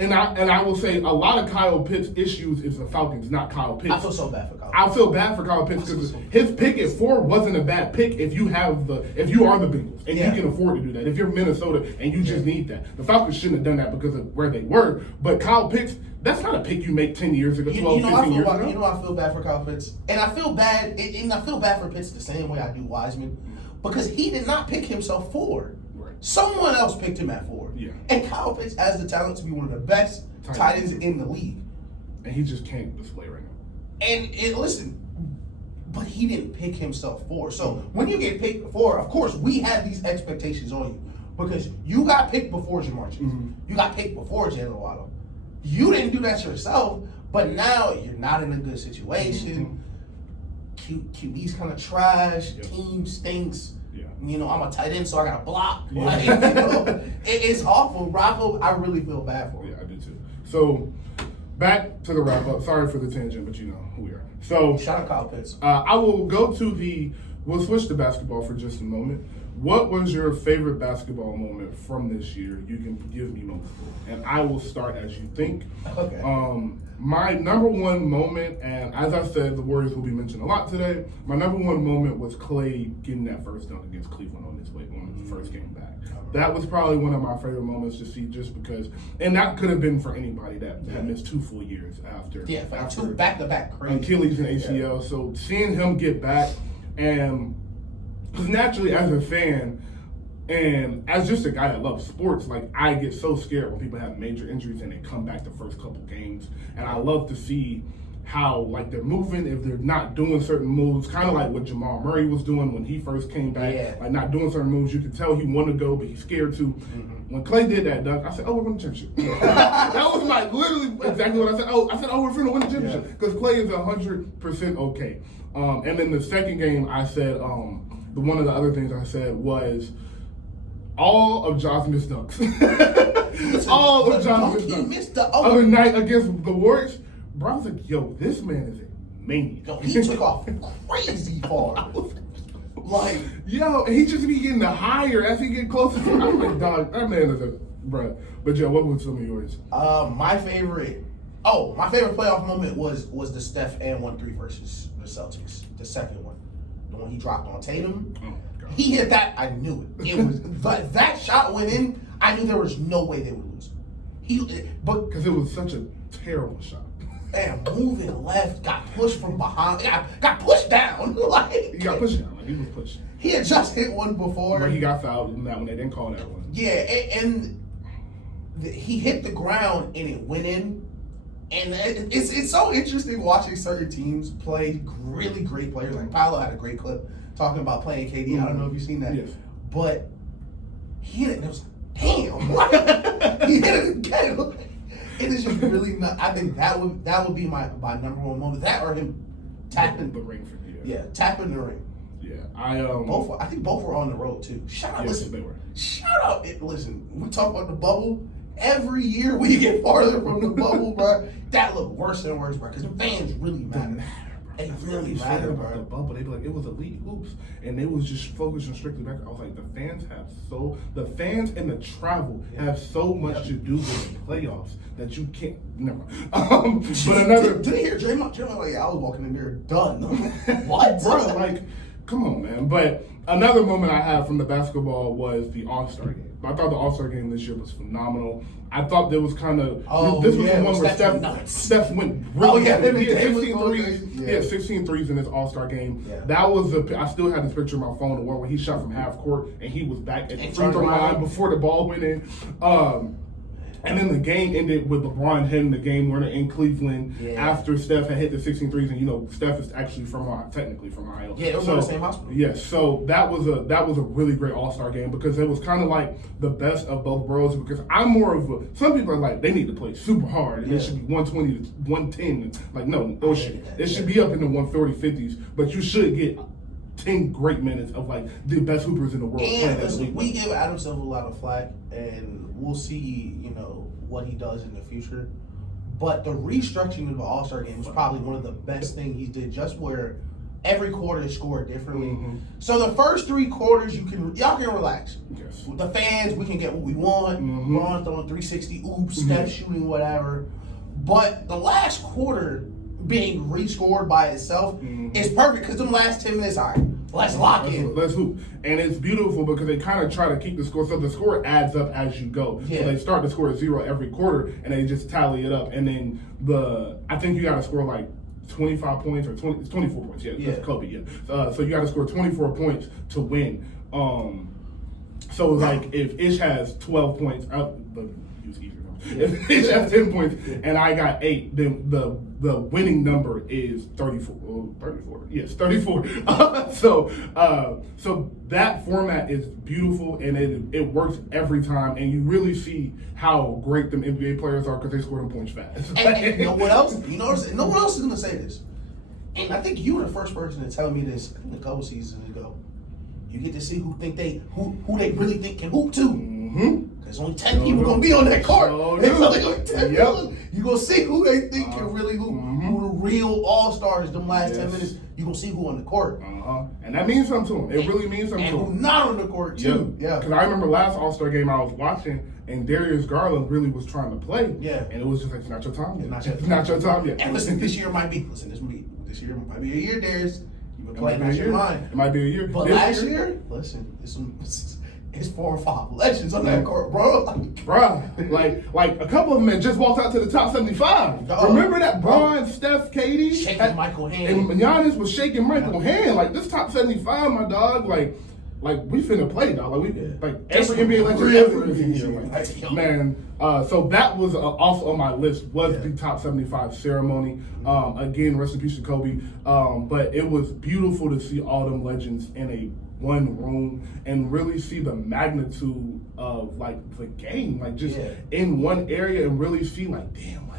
and I will say a lot of Kyle Pitts' issues is the Falcons, not Kyle Pitts. I feel so bad for Kyle. I feel bad for Kyle Pitts because his pick at 4 wasn't a bad pick if you are the Bengals and you can afford to do that. If you're Minnesota and you just need that, the Falcons shouldn't have done that because of where they were. But Kyle Pitts, that's not a pick you make 10 years ago, 12, 15 years ago. You know I feel bad for Kyle Pitts, and I feel bad, and I feel bad for Pitts the same way I do Wiseman, because he did not pick himself 4. Right. Someone else picked him at 4. Yeah. And Kyle Pitts has the talent to be one of the best tight ends in the league. And he just can't display right now. And listen, but he didn't pick himself 4. So when you get picked 4, of course, we have these expectations on you. Because you got picked before Jamar Chase. You got picked before Jalen Waddle. You didn't do that yourself, but now you're not in a good situation. QB's kind of trash. Team stinks. You know, I'm a tight end, so I got to block. Like, you know, it's awful. Rocco, I really feel bad for him. Yeah, I do too. So, back to the wrap up. Sorry for the tangent, but you know who we are. So, shout out Kyle Pitts. I will go to we'll switch to basketball for just a moment. What was your favorite basketball moment from this year? You can give me multiple. And I will start as you think. Okay. My number one moment, and as I said, the Warriors will be mentioned a lot today. My number one moment was Clay getting that first dunk against Cleveland on his way on the first game back. That was probably one of my favorite moments to see, just because, and that could have been for anybody that missed 2 full years after. Yeah, after 2 back-to-back crazy. Achilles and ACL. Yeah. So seeing him get back, and because naturally as a fan, and as just a guy that loves sports, like I get so scared when people have major injuries and they come back the first couple games. And I love to see how like they're moving, if they're not doing certain moves, kind of like what Jamal Murray was doing when he first came back, like not doing certain moves. You could tell he wanted to go, but he's scared to. When Clay did that dunk, I said, "Oh, we're winning the championship." That was like literally exactly what I said. Oh, we're going to win the championship because Clay is 100% okay. And then the second game, I said, one of the other things I said was all of John's missed dunks. All of John's missed dunks. The other night against the Warriors, bro, I was like, yo, this man is a maniac. Yo, he took off crazy far. Like, yo, and he just be getting higher as he get closer to I'm like, dog, that man is a bro. But yo, what was some of yours? My favorite playoff moment was the Steph and 1-3 versus the Celtics. The second one. The one he dropped on Tatum. Oh, God. He hit that, I knew it. It was but that shot went in, I knew there was no way they would lose. Because it was such a terrible shot. Man, moving left, got pushed from behind, got pushed down. Like he got pushed down. Like he was pushed. He had just hit one before. But he got fouled in that one. They didn't call that one. Yeah, and he hit the ground and it went in. And it's so interesting watching certain teams play really great players. Like Paolo had a great clip talking about playing KD. I don't know if you've seen that. Yes. But he hit it and it was like, damn. He hit it again. It is just really not. I think that would be my number one moment. That or him tapping the ring for you. Yeah, tapping the ring. Yeah, I think both were on the road too. Shout out, yes, listen, they were. Shout out, listen. We talk about the bubble. Every year we get farther from the bubble, bro. That look worse and worse, bro. Because the fans really matter. They really matter, about the bubble. They be like, it was elite hoops, and they was just focusing strictly back. I was like, the fans and the travel have so much to do with the playoffs that you can't. Never. But another. Did you hear Draymond? Like, I was walking in there done. What, bro? Like, come on, man. But another moment I had from the basketball was the All-Star game. I thought the All-Star game this year was phenomenal. I thought there was kind of this was the one where Steph went really he had 16 threes in his All-Star game. Yeah. That was I still had this picture on my phone, the one where he shot from half court and he was back at the free throw line before the ball went in. And then the game ended with LeBron hitting the game winner in Cleveland after Steph had hit the 16 threes. And, you know, Steph is actually technically from Ohio. Yeah, it was on the same hospital. Yes, so that was a really great All-Star game because it was kind of like the best of both worlds, because I'm more of some people are like, they need to play super hard and it should be 120 to 110. Like, no, it should be up in the 140, 50s, but you should get 10 great minutes of like the best hoopers in the world. And listen, we give Adam Silver a lot of flack, and we'll see, you know, what he does in the future. But the restructuring of the All-Star game was probably one of the best things he did, just where every quarter is scored differently. Mm-hmm. So the first 3 quarters, y'all can relax. Yes. With the fans, we can get what we want. Mm-hmm. LeBron throwing 360 oops, Steph shooting whatever. But the last quarter being rescored by itself is perfect because them last 10 minutes, all right, let's lock in. Let's hoop. And it's beautiful because they kind of try to keep the score. So the score adds up as you go. Yeah. So they start the score at 0 every quarter and they just tally it up. And then I think you got to score like 25 points or 24 points. Yeah, that's Kobe. Yeah. So you got to score 24 points to win. So like if Ish has 12 points, use easier numbers. If Ish has 10 points and I got 8, then the winning number is 34. Oh, 34. Yes, 34. So that format is beautiful and it works every time, and you really see how great them NBA players are because they score them points fast. And you know what else? No one else is going to say this. And I think you were the first person to tell me this a couple seasons ago. You get to see who they really think can hoop too. Mm-hmm. There's only 10 people going to be on that court. There's only going to be 10 people. You're going to see who they think can really hoop. Who the real all-stars them last 10 minutes. You're going to see who on the court. And that means something to them. It really means something to them. And who not on the court too. Yeah. Because I remember last All-Star game I was watching, and Darius Garland really was trying to play. Yeah. And it was just like, it's not your time yet. It's not your time yet. And listen, this year might be a year, Darius. You've been playing out your mind. It might be a year. But last year, listen, it's 4 or 5 legends on that court, bro. Bruh, like a couple of them had just walked out to the top 75. Remember that? Bron, Steph, Katie, shaking Michael hand, and Giannis was shaking Michael hand. Like this top 75, my dog. Like we finna play, dog. Like every NBA legend ever is in here. Like, man. So that was also on my list. Was the top 75 ceremony. Again, rest in peace to Kobe. But it was beautiful to see all them legends in a one room and really see the magnitude of like the game, like just in one area, and really see like, damn,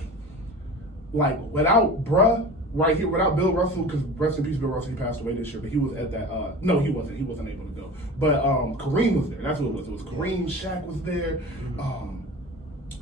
like without bruh right here, without Bill Russell, because rest in peace Bill Russell, he passed away this year, but he was at that no, he wasn't able to go, but Kareem was there. That's what it was. Kareem, Shaq was there.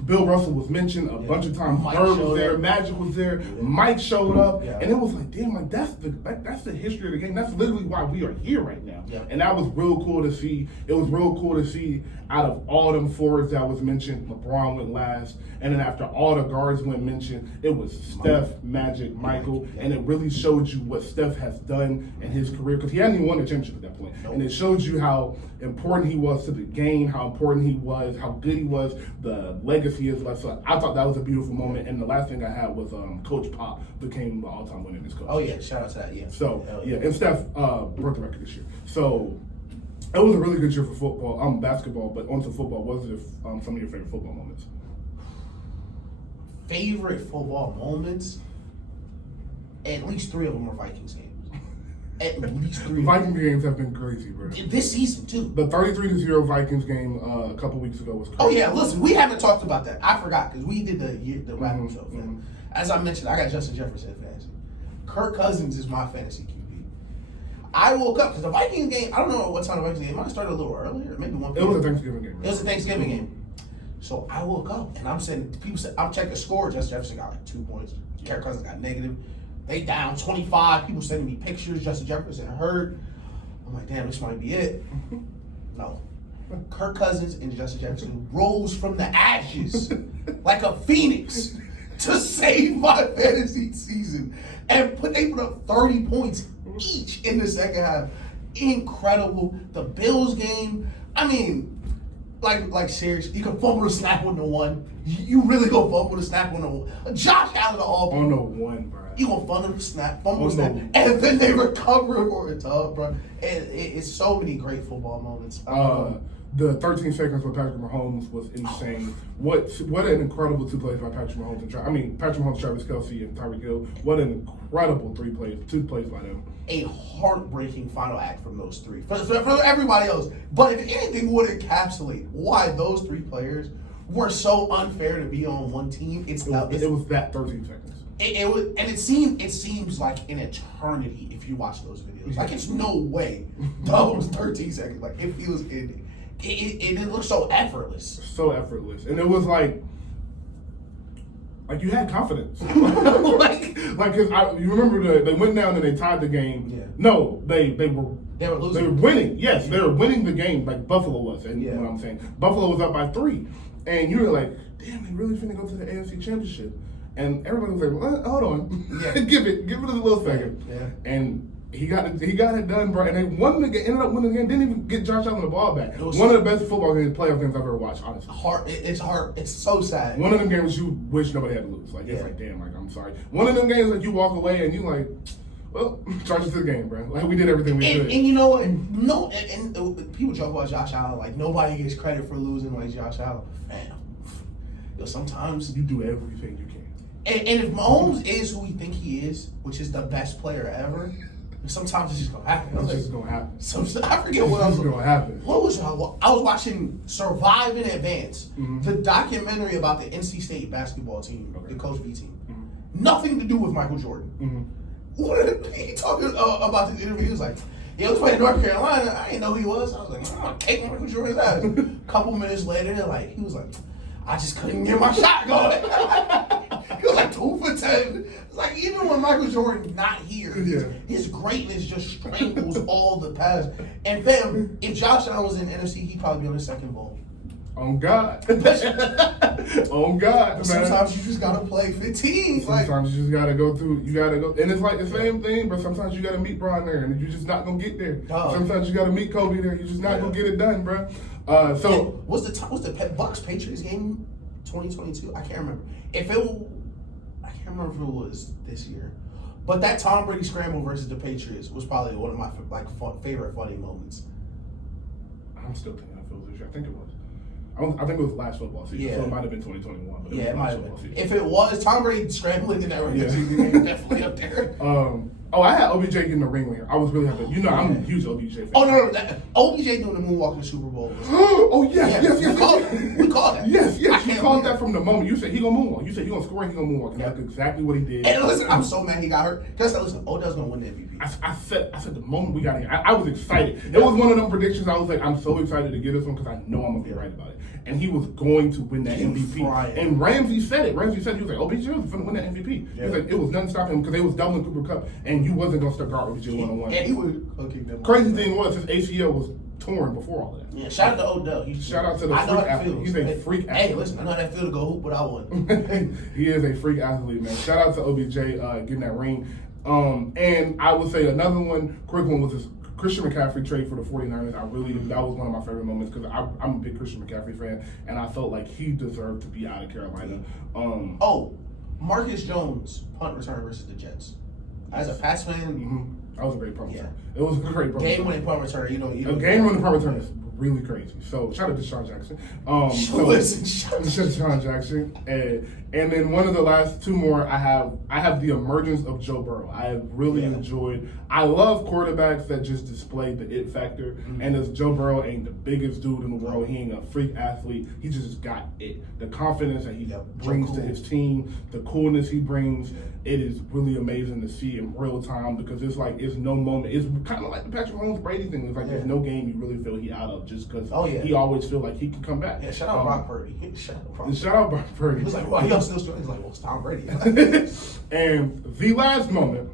Bill Russell was mentioned a bunch of times. Bird was there, Magic was there, Mike showed up, and it was like, damn, like that's the history of the game. That's literally why we are here right now. And that was real cool to see. It was real cool to see out of all them forwards that was mentioned, LeBron went last, and then after all the guards went mentioned, it was Steph, Magic, Michael, and it really showed you what Steph has done in his career, because he hadn't even won a championship at that point. And it showed you how important he was to the game, how important he was, how good he was, the legacy is left. So I thought that was a beautiful moment. And the last thing I had was Coach Pop became the all-time winningest coach. Oh yeah, shout out to that. Yeah. So and Steph broke the record this year. So it was a really good year for football, basketball. But onto football, what was some of your favorite football moments? Favorite football moments? At least 3 of them were Vikings games. At least 3. Vikings games have been crazy, bro. This season too. The 33-0 Vikings game a couple weeks ago was crazy. Oh yeah, listen, we haven't talked about that. I forgot because we did the wrap-up show. As I mentioned, I got Justin Jefferson in fantasy. Kirk Cousins is my fantasy QB. I woke up because the Vikings game. I don't know what time the Vikings game. It might have started a little earlier, maybe 1 p.m. It was a Thanksgiving game. It was a Thanksgiving game. So I woke up and I'm saying, people said, I'm checking the score. Justin Jefferson got like 2 points. Kirk Cousins got negative. They down 25. People sending me pictures. Justin Jefferson hurt. I'm like, damn, this might be it. No. Kirk Cousins and Justin Jefferson rose from the ashes like a phoenix to save my fantasy season. And they put up 30 points each in the second half. Incredible. The Bills game, I mean, like serious. You can fumble the snap on the 1. You really go fumble the snap on the 1. Josh Allen all on the 1, bro. You gonna fumble the snap, and then they recover for it, bro. It's so many great football moments. The 13 seconds with Patrick Mahomes was insane. What an incredible 2 plays by Patrick Mahomes and Patrick Mahomes, Travis Kelce, and Tyreek Hill. What an incredible 2 plays by them. A heartbreaking final act from those 3 for everybody else. But if anything would encapsulate why those 3 players were so unfair to be on one team, it was that 13 seconds. It was, and it seems like an eternity if you watch those videos. Like it's no way those 13 seconds. Like it feels it looks so effortless. So effortless, and it was like Like, you had confidence. Cause you remember they went down and they tied the game. Yeah. No, they were losing. They were winning. Yes, they were winning the game like Buffalo was. And you know what I'm saying? Buffalo was up by 3. And you were like, damn, they really finna go to the AFC Championship. And everybody was like, well, hold on. Yeah. give it a little second. Yeah. And he got it done, bro. And they won the game, ended up winning the game, didn't even get Josh Allen the ball back. It was one of the best football games, playoff games I've ever watched, honestly. It's hard. It's so sad. One of them games you wish nobody had to lose. Like, it's like, damn, like, I'm sorry. One of them games, like, you walk away and you like, well, charge us to the game, bro. Like, we did everything we could. And you know what? No, and people joke about Josh Allen, like, nobody gets credit for losing like Josh Allen. Man, sometimes you do everything you can. And if Mahomes is who we think he is, which is the best player ever, sometimes it's just gonna happen. It's just gonna happen. I forget what else was gonna happen. What was I was watching Survive in Advance, the documentary about the NC State basketball team, the Coach V team. Nothing to do with Michael Jordan. What he talking about this interview? He was like, "Yeah, I was playing North Carolina. I didn't know who he was. I was like, I'm gonna kick Michael Jordan's ass." A couple minutes later, he was like, "I just couldn't get my shot going." He was like 2 for 10. It's like, even when Michael Jordan's not here, his greatness just strangles all the past. And fam, if Josh Allen was in the NFC, he'd probably be on his second bowl. On God. On God, man. Sometimes you just gotta play 15. Sometimes you just gotta go through. You gotta go, and it's like the same thing. But sometimes you gotta meet Bron there, and you're just not gonna get there. Sometimes you gotta meet Kobe there. You're just not gonna get it done, bro. So what's the Bucks Patriots game 2022? I can't remember. I can't remember if it was this year, but that Tom Brady scramble versus the Patriots was probably one of my favorite funny moments. I'm still thinking if it was this year. I think it was. I think it was last football season, so it might have been 2021. But it might have been. Season. If it was, Tom Brady scrambling in that regular season game, definitely up there. I had OBJ getting the ring here. I was really happy. You know, I'm a huge OBJ fan. Oh, no. OBJ doing the moonwalk in the Super Bowl. Yes. We called that. Yes. You called that from the moment. You said he gonna moonwalk. You said he gonna score and he gonna moonwalk. And that's exactly what he did. And listen, I'm so mad he got hurt. Because listen, Odell's gonna win the MVP. I said the moment we got here, I was excited. It was one of them predictions. I was like, I'm so excited to get this one because I know I'm gonna be right about it. And he was going to win that MVP. And Ramsey said it. He was like, OBJ was going to win that MVP. He was like, it was nothing stopping him because they was doubling Cooper Kupp, and you wasn't going to start guard OBJ one-on-one. And he would kick them. Crazy thing was his ACL was torn before all of that. Yeah, shout out to Odell. Shout out to the freak athlete. He's a freak athlete. Hey, listen, I know how that feel to go hoop without one. He is a freak athlete, man. Shout out to OBJ getting that ring. And I would say another quick one was this Christian McCaffrey trade for the 49ers. That was one of my favorite moments because I'm a big Christian McCaffrey fan, and I felt like he deserved to be out of Carolina. Marcus Jones punt return versus the Jets. As a Pats fan, that was a great punt return. It was a great punt game winning punt return. A game winning punt return is really crazy. So shout out to Deshaun Jackson. Deshaun Jackson. And then one of the last two more, I have the emergence of Joe Burrow. I have really enjoyed. I love quarterbacks that just display the it factor. And as Joe Burrow ain't the biggest dude in the world, he ain't a freak athlete. He just got it. The confidence that he brings to his team, the coolness he brings. It is really amazing to see in real time because it's no moment. It's kind of like the Patrick Mahomes Brady thing. It's like there's no game you really feel he out of just because he always feel like he can come back. Yeah, shout out Brock Purdy. Shout out Brock Purdy. He was like, well, he still strong. He's like, well, it's Tom Brady. And the last moment,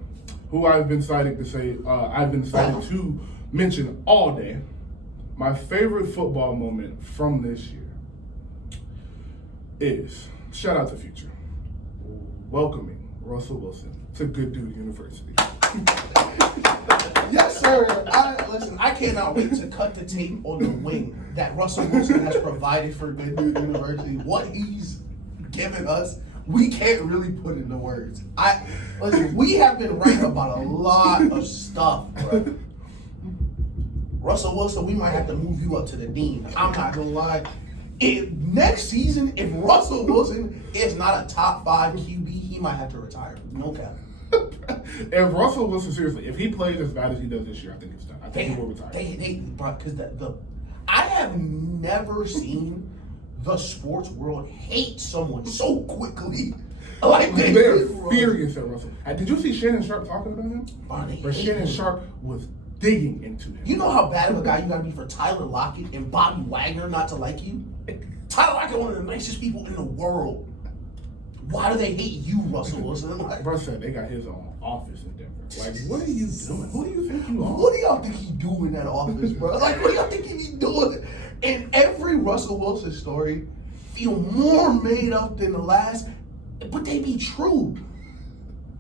who I've been excited to mention all day, my favorite football moment from this year is, shout out to Future, welcoming Russell Wilson to Good Dude University. Yes, sir. I cannot wait to cut the tape on the wing that Russell Wilson has provided for Good Dude University. What he's given us, we can't really put into words. We have been right about a lot of stuff, bro. Russell Wilson, we might have to move you up to the dean. I'm not gonna lie. Next season, if Russell Wilson is not a top 5 QB, he might have to retire. No cap. If Russell Wilson, seriously, if he plays as bad as he does this year, I think it's done. I think he will retire. Because I have never seen the sports world hate someone so quickly. Like they're furious at Russell. Did you see Shannon Sharp talking about him? But Shannon Sharp was digging into him. You know how bad of a guy you gotta be for Tyler Lockett and Bobby Wagner not to like you? Tyler Lockett, one of the nicest people in the world. Why do they hate you, Russell Wilson? Like, Bro said they got his own office in Denver. Like, what are you doing? Who do you think you are? What do y'all think he do in that office, bro? Like, what do y'all think he be doing? And every Russell Wilson story feel more made up than the last, but they be true.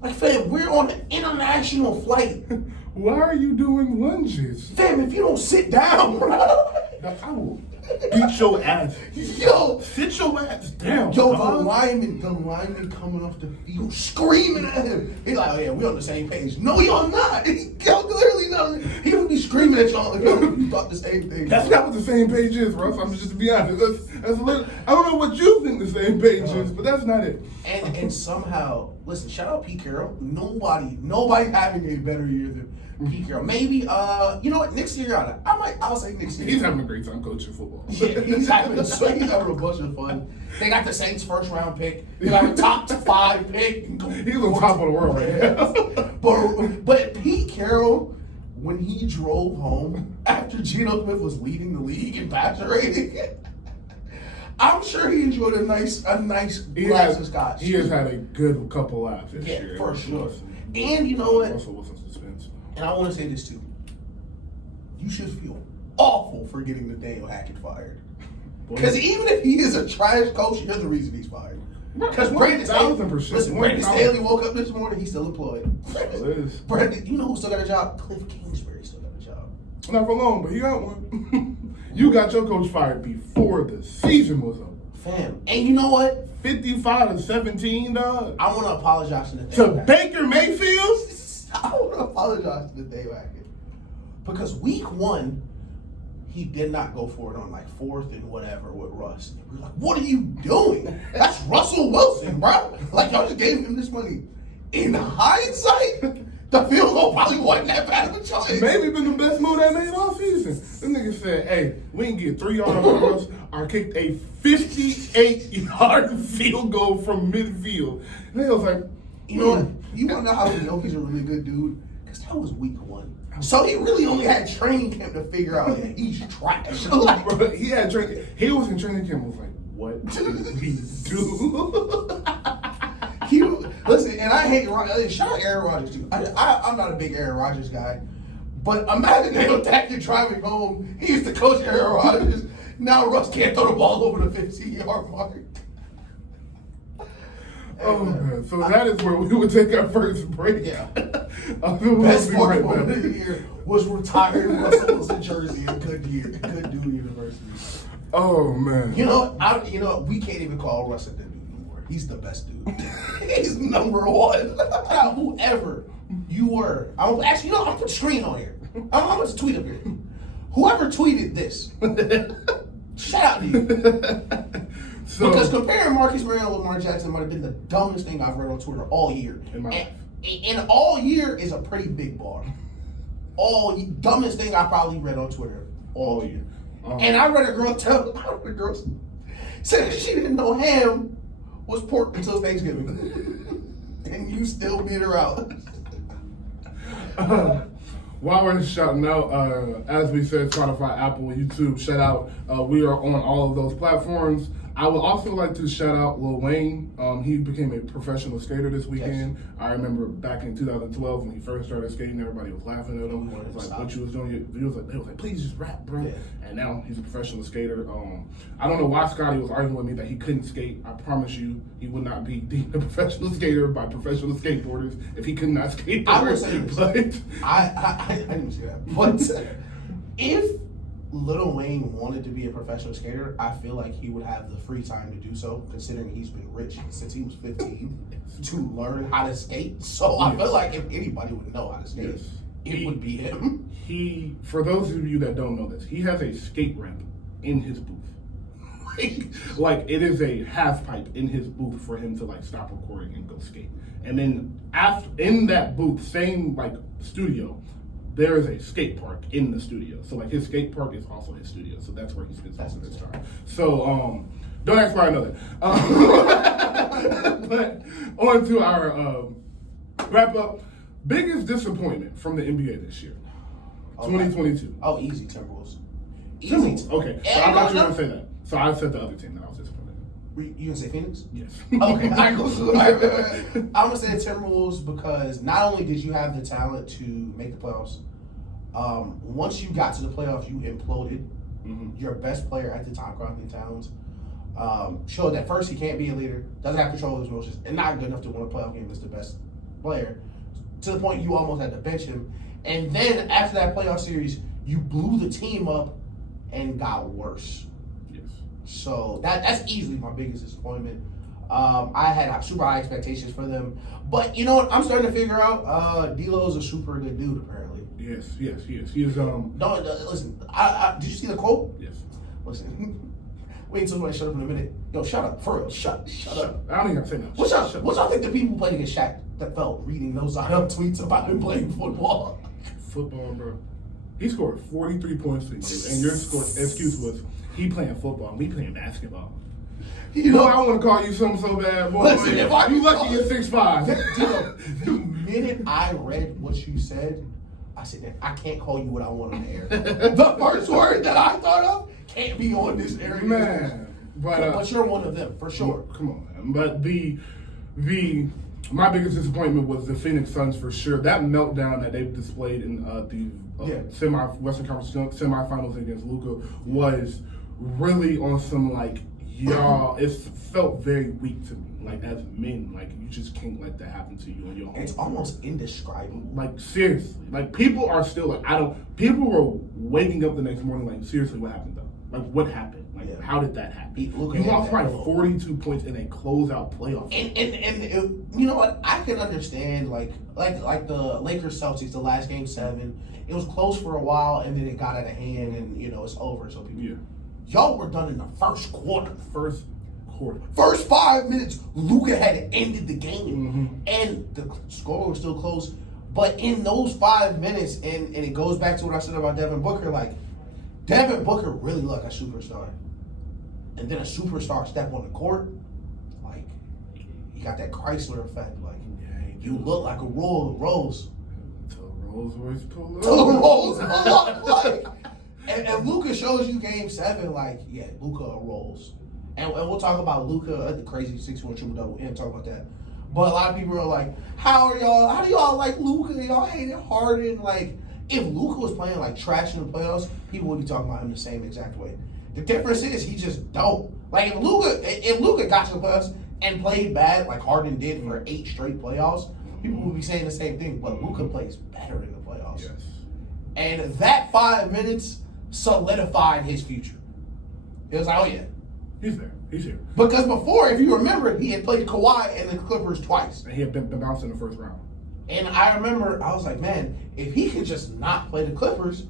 Like, fam, we're on an international flight. Why are you doing lunges? Fam, if you don't sit down, bro. I will beat your ass. Yo, sit your ass down. Yo, the lineman coming off the field screaming at him. He's like, oh yeah, we on the same page. No, y'all not. Y'all clearly not. He would be screaming at y'all like, yo, you thought the same thing. That's not what the same page is, Russ. I'm just to be honest. That's a little, I don't know what you think the same page is, but that's not it. And somehow, listen, shout out Pete Carroll. Nobody having a better year than Pete Carroll. Maybe, you know what? Next year, I'll say next year. He's having a great time coaching football. Yeah, he's having a bunch of fun. They got the Saints' first round pick. They got a top 5 pick. He's on top of the world right now. But Pete Carroll, when he drove home after Geno Smith was leading the league in passer rating, I'm sure he enjoyed a nice glass of scotch. He has had a good couple laughs this year. For sure. And you know what? Russell Wilson's suspense. And I want to say this too. You should feel awful for getting Nathaniel Hackett fired. Because even if he is a trash coach, you're the reason he's fired. Because Brandon Staley woke up this morning, he's still employed. Brandon, you know who still got a job? Cliff Kingsbury still got a job. Not for long, but he got one. You got your coach fired before the season was over. Fam. And you know what? 55-17, dog. I want to apologize to Nathaniel Hackett. Baker Mayfield? I want to apologize to Nathaniel Hackett. Because week 1, he did not go for it on like 4th and whatever with Russ. We were like, what are you doing? That's Russell Wilson, bro. Like, y'all just gave him this money. In hindsight, the field goal probably wasn't that bad of a choice. Maybe been the best move that made all season. This nigga said, hey, we can get 3 yards on us or kicked a 58-yard field goal from midfield. And they was like, you know what? You want to know how we know he's a really good dude? Because that was week 1. So he really only had training camp to figure out that he's trash. Like, bro, he had training. He was in training camp. Was like, what did we do? Listen, and I hate shout out Aaron Rodgers too. I'm not a big Aaron Rodgers guy, but imagine they attacked you driving home. He used to coach Aaron Rodgers. Now Russ can't throw the ball over the 15-yard mark. Oh man! So that is where we would take our first break. Yeah. Best sports moment of the year was retiring Russell Wilson jersey at Goodyear University. Oh man! You know, we can't even call Russ a good dude anymore. He's the best dude. He's number 1. Whoever you were, I'm gonna put the screen on here. I'm gonna tweet up here. Whoever tweeted this, shout out to you. Because comparing Marcus Mariota and Lamar Jackson might have been the dumbest thing I've read on Twitter all year. And all year is a pretty big bar. Dumbest thing I probably read on Twitter all year. And I read a girl said she didn't know ham was pork until Thanksgiving. And you still beat her out. While we're shouting out, as we said, Spotify, Apple, YouTube, shout out. We are on all of those platforms. I would also like to shout out Lil Wayne. He became a professional skater this weekend. Yes. I remember back in 2012 when he first started skating, everybody was laughing at him. It was like, what you was doing? They was like, please just rap, bro. Yeah. And now he's a professional skater. I don't know why Scotty was arguing with me that he couldn't skate. I promise you, he would not be deemed a professional skater by professional skateboarders if he could not skate. I would say this. I didn't say that. But if Lil Wayne wanted to be a professional skater, I feel like he would have the free time to do so, considering he's been rich since he was 15 to learn how to skate. So I feel like if anybody would know how to skate, it would be him. For those of you that don't know this, he has a skate ramp in his booth. Like it is a half pipe in his booth for him to like stop recording and go skate. And then in that booth, same like studio, there is a skate park in the studio. So like his skate park is also his studio. So that's where he spends most of his time. So don't ask why I know that. But on to our wrap up. Biggest disappointment from the NBA this year. 2022. Oh, easy Timberwolves. Timberwolves. Okay. So I thought you were going to say that. So I said the other team that I was disappointed in. You gonna say Phoenix? Yes. Okay, all right, cool. I'm gonna say Timberwolves because not only did you have the talent to make the playoffs, once you got to the playoffs, you imploded. Mm-hmm. Your best player at the time, Carlton Towns, showed that first he can't be a leader, doesn't have control of his emotions, and not good enough to win a playoff game as the best player. To the point you almost had to bench him. And then after that playoff series, you blew the team up and got worse. Yes. So that's easily my biggest disappointment. I had super high expectations for them. But you know what? I'm starting to figure out D'Lo's a super good dude, apparently. Yes, he is. Listen, did you see the quote? Yes. Listen, wait until somebody shut up in a minute. Yo, shut up. For real, shut up. I don't even have to say that. What y'all think the people playing against Shaq that felt reading those tweets about him playing football? Football, bro. He scored 43 points for you, and your excuse was he playing football and we playing basketball. You know, I want to call you something so bad, boy. Listen, if I you lucky you're 6'5". The minute I read what you said, I said, I can't call you what I want on the air. The first word that I thought of can't be on this air. Man. But you're one of them, for sure. Come on, man. But my biggest disappointment was the Phoenix Suns for sure. That meltdown that they displayed in the Western Conference semifinals against Luka was really on some y'all. It felt very weak to me. As men, you just can't let that happen to you on your home. It's almost indescribable. Seriously, people are still people were waking up the next morning seriously, what happened though? What happened? How did that happen? You lost by 42 points in a closeout playoff. And you know what? I can understand like the Lakers Celtics, the last game 7. It was close for a while, and then it got out of hand, and it's over. So people, y'all were done in the first quarter. First 5 minutes, Luka had ended the game, and the score was still close. But in those 5 minutes, and it goes back to what I said about Devin Booker, Devin Booker really looked like a superstar. And then a superstar step on the court, you got that Chrysler effect. You look like a Rolls. Till Rolls Royce pull up. Rolls pull up. And Luka shows you game 7, Luka rolls. And we'll talk about Luka, the crazy 6-1 triple double, and talk about that. But a lot of people are like, how do y'all like Luka? Y'all hated Harden. If Luka was playing trash in the playoffs, people would be talking about him the same exact way. The difference is he just don't. If Luka got to the playoffs and played bad like Harden did for 8 straight playoffs, people would be saying the same thing. But Luka plays better in the playoffs. Yes. And that 5 minutes solidified his future. It was oh yeah. He's here. Because before, if you remember, he had played Kawhi and the Clippers twice. And he had been bounced in the first round. And I remember, I was like, man, if he could just not play the Clippers,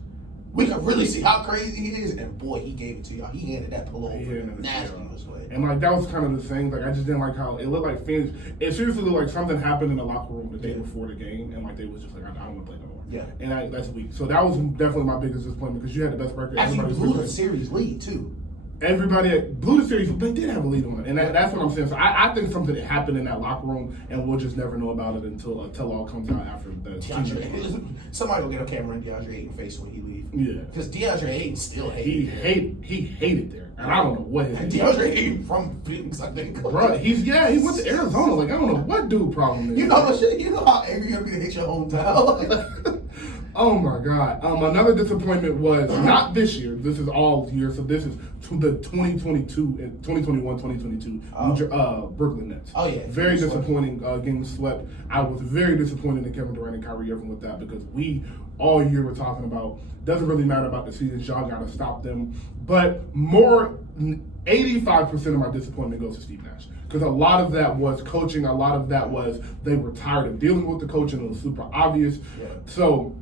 we could really see how crazy he is. And boy, he gave it to y'all. He handed that pillow over the nastiest way. And that was kind of the thing. I just didn't like how it looked like Phoenix. It seriously looked like something happened in the locker room the day before the game, and they was just I don't want to play no more. Yeah. And that's weak. So that was definitely my biggest disappointment because you had the best record. Actually, blew the series lead too. Everybody blew the series, but they did have a lead on it, and that's what I'm saying. So I think something happened in that locker room, and we'll just never know about it until all comes out after the team. Somebody will get a camera in DeAndre Ayton's face when he leaves. Yeah, because DeAndre Ayton still hated. He hated there, and I don't know what. DeAndre Ayton from Phoenix, I think. Bro, he went to Arizona. I don't know what dude problem is. You know how angry you're gonna be to hit your hometown. Oh my God! Another disappointment was not this year. This is all year. So this is the 2021-2022 Brooklyn Nets. Oh yeah, very disappointing. Getting swept. I was very disappointed in Kevin Durant and Kyrie Irving with that because we all year were talking about doesn't really matter about the season. Y'all got to stop them. But 85% of my disappointment goes to Steve Nash. Because a lot of that was coaching. A lot of that was they were tired of dealing with the coaching. It was super obvious. Yeah. So.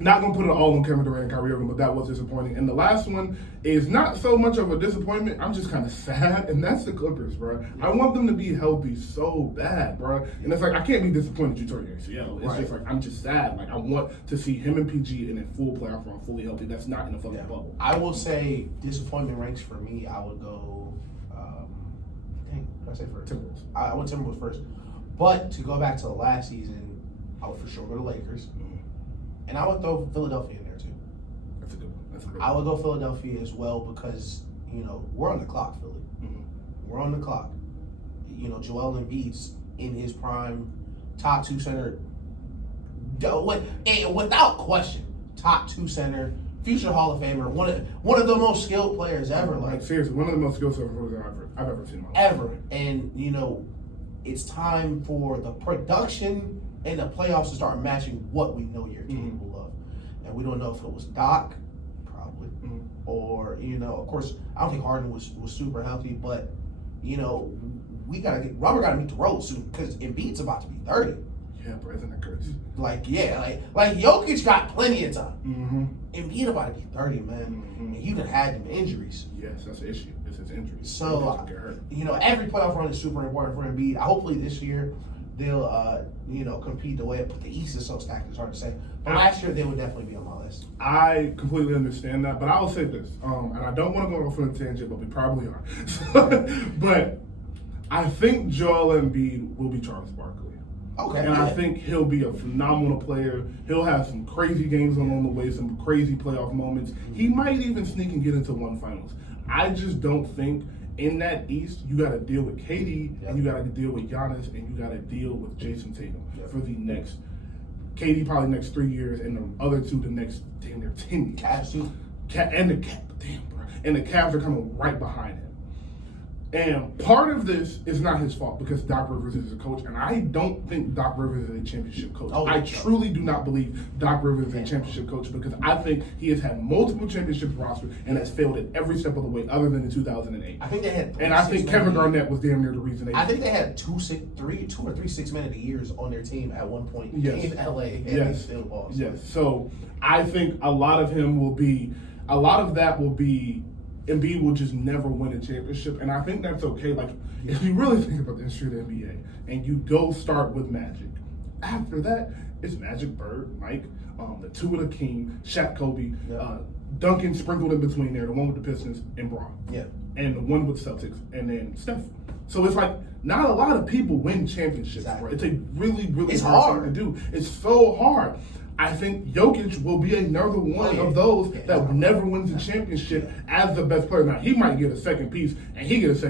Not going to put it all on Kevin Durant and Kyrie Irving, but that was disappointing. And the last one is not so much of a disappointment. I'm just kind of sad, and that's the Clippers, bro. Yeah. I want them to be healthy so bad, bro. And it's I can't be disappointed you tore your ACL. It's just I'm just sad. I want to see him and PG in a full playoff run, fully healthy. That's not in a fucking bubble. I will say disappointment ranks for me. I would go. Did I say first? Timberwolves. I went Timberwolves first, but to go back to the last season, I would for sure go to Lakers. And I would throw Philadelphia in there too. That's a good one. I would go Philadelphia as well because, we're on the clock, Philly. We're on the clock. You know, Joel Embiid's in his prime, top 2 center, and without question, top 2 center, future Hall of Famer, one of the most skilled players ever. Like seriously, one of the most skilled players I've ever seen in my life. Ever. And you know, it's time for the production and the playoffs to start matching what we know you're capable of. And we don't know if it was Doc, probably, or you know, of course, I don't think Harden was super healthy, but you know, Robert got to meet the road soon because Embiid's about to be 30. Yeah, bro, isn't that crazy? Like Jokic got plenty of time. Embiid about to be 30, man. And you done had them injuries. Yes, that's the issue. It's his injuries. So, you know, every playoff run is super important for Embiid. Hopefully this year they'll, you know, compete the way. But the East is so stacked, it's hard to say. But last year they would definitely be on my list. I completely understand that, but I will say this, and I don't want to go off on a tangent, but we probably are. But I think Joel Embiid will be Charles Barkley. Okay. And I think he'll be a phenomenal player. He'll have some crazy games along the way, some crazy playoff moments. He might even sneak and get into one finals. I just don't think in that East you got to deal with KD and you got to deal with Giannis and you got to deal with Jason Tatum for the next KD probably next 3 years and the other two the next damn near 10 years. Cavs too. And the Cavs are coming right behind him. And part of this is not his fault because Doc Rivers is a coach, and I don't think Doc Rivers is a championship coach. I truly do not believe Doc Rivers is a championship coach because I think he has had multiple championship rosters and has failed at every step of the way other than in 2008. I think they had and I think Kevin Garnett was damn near the reason I think they had two or three 6-minute years on their team at one point in LA, and they still lost. Yes. So I think a lot of that will be Embiid will just never win a championship, and I think that's okay. Like, if you really think about the history of the NBA, and you go start with Magic, after that, it's Magic, Bird, Mike, the two of the King, Shaq, Kobe, Duncan sprinkled in between there, the one with the Pistons, and Braun. Yeah. And the one with the Celtics, and then Steph. So it's like, not a lot of people win championships, right? It's a really, really hard thing to do. It's so hard. I think Jokic will be another one of those that never wins a championship as the best player. Now, he might get a second piece, and it's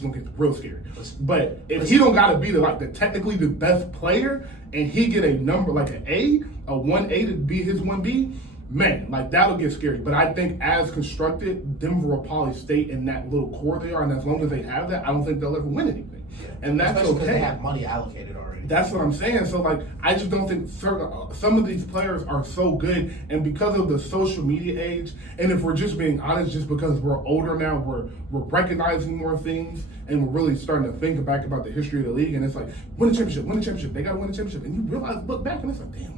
going to get real scary. But if he don't got to be technically the best player, and he get a number like an A, a 1A to be his 1B, man, that'll get scary. But I think as constructed, Denver will probably stay in that little core they are, and as long as they have that, I don't think they'll ever win anything. And that's especially okay. They have money allocated already. That's what I'm saying. So, I just don't think some of these players are so good, and because of the social media age, and if we're just being honest, just because we're older now, we're recognizing more things, and we're really starting to think back about the history of the league, and it's like, win a championship. They got to win a championship. And you realize, look back, and it's like, damn,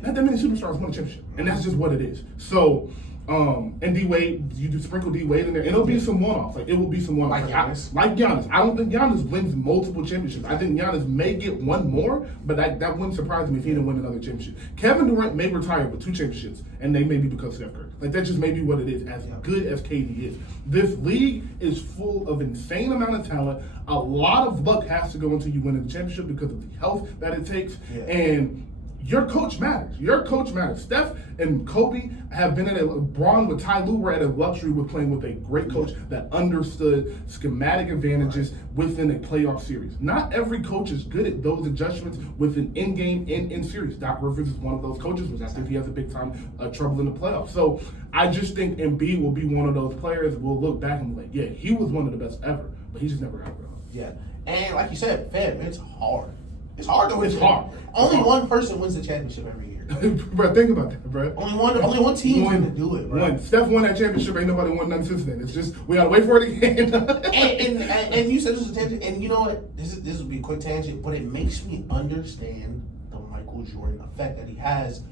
not that many superstars won a championship. And that's just what it is. So, and D-Wade, you do sprinkle D-Wade in there, and it'll be some one-offs. It will be some one-offs. Like Giannis. I don't think Giannis wins multiple championships. I think Giannis may get one more, but that wouldn't surprise me if he didn't win another championship. Kevin Durant may retire with 2 championships, and they may be because of Steph Curry. That just may be what it is, as good as KD is. This league is full of insane amount of talent. A lot of luck has to go into you winning the championship because of the health that it takes, and your coach matters. Steph and Kobe have been Braun with Ty Lue were at a luxury with playing with a great coach that understood schematic advantages within a playoff series. Not every coach is good at those adjustments within in-game and in-series. Doc Rivers is one of those coaches, which I think he has a big time trouble in the playoffs. So I just think Embiid will be one of those players we'll look back and be like, yeah, he was one of the best ever, but he just never got it. Yeah, and like you said, fam, it's hard. It's hard to win. It's hard. Only one person wins the championship every year. Bro, think about that, bro. Only one team can do it, bro. Steph won that championship. Ain't nobody won nothing since then. It's just we gotta wait for it again. and you said this was a tangent, and you know what? This will be a quick tangent, but it makes me understand the Michael Jordan effect that he has,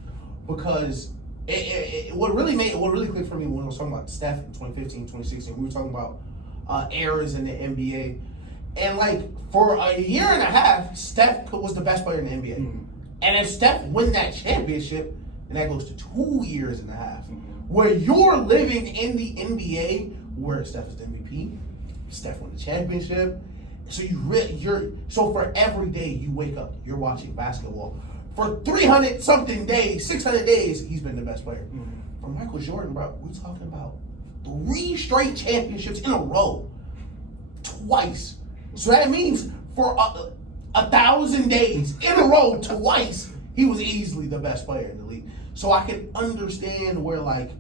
because what really clicked for me when I was talking about Steph in 2015, 2016, we were talking about eras in the NBA. And for a year and a half, Steph was the best player in the NBA. Mm-hmm. And if Steph win that championship, then that goes to 2 years and a half, where you're living in the NBA where Steph is the MVP, Steph won the championship. So so for every day you wake up, you're watching basketball. For 300 something days, 600 days, he's been the best player. Mm-hmm. For Michael Jordan, bro, we're talking about 3 straight championships in a row. twice. So that means for 1,000 days in a row, twice, he was easily the best player in the league. So I can understand where like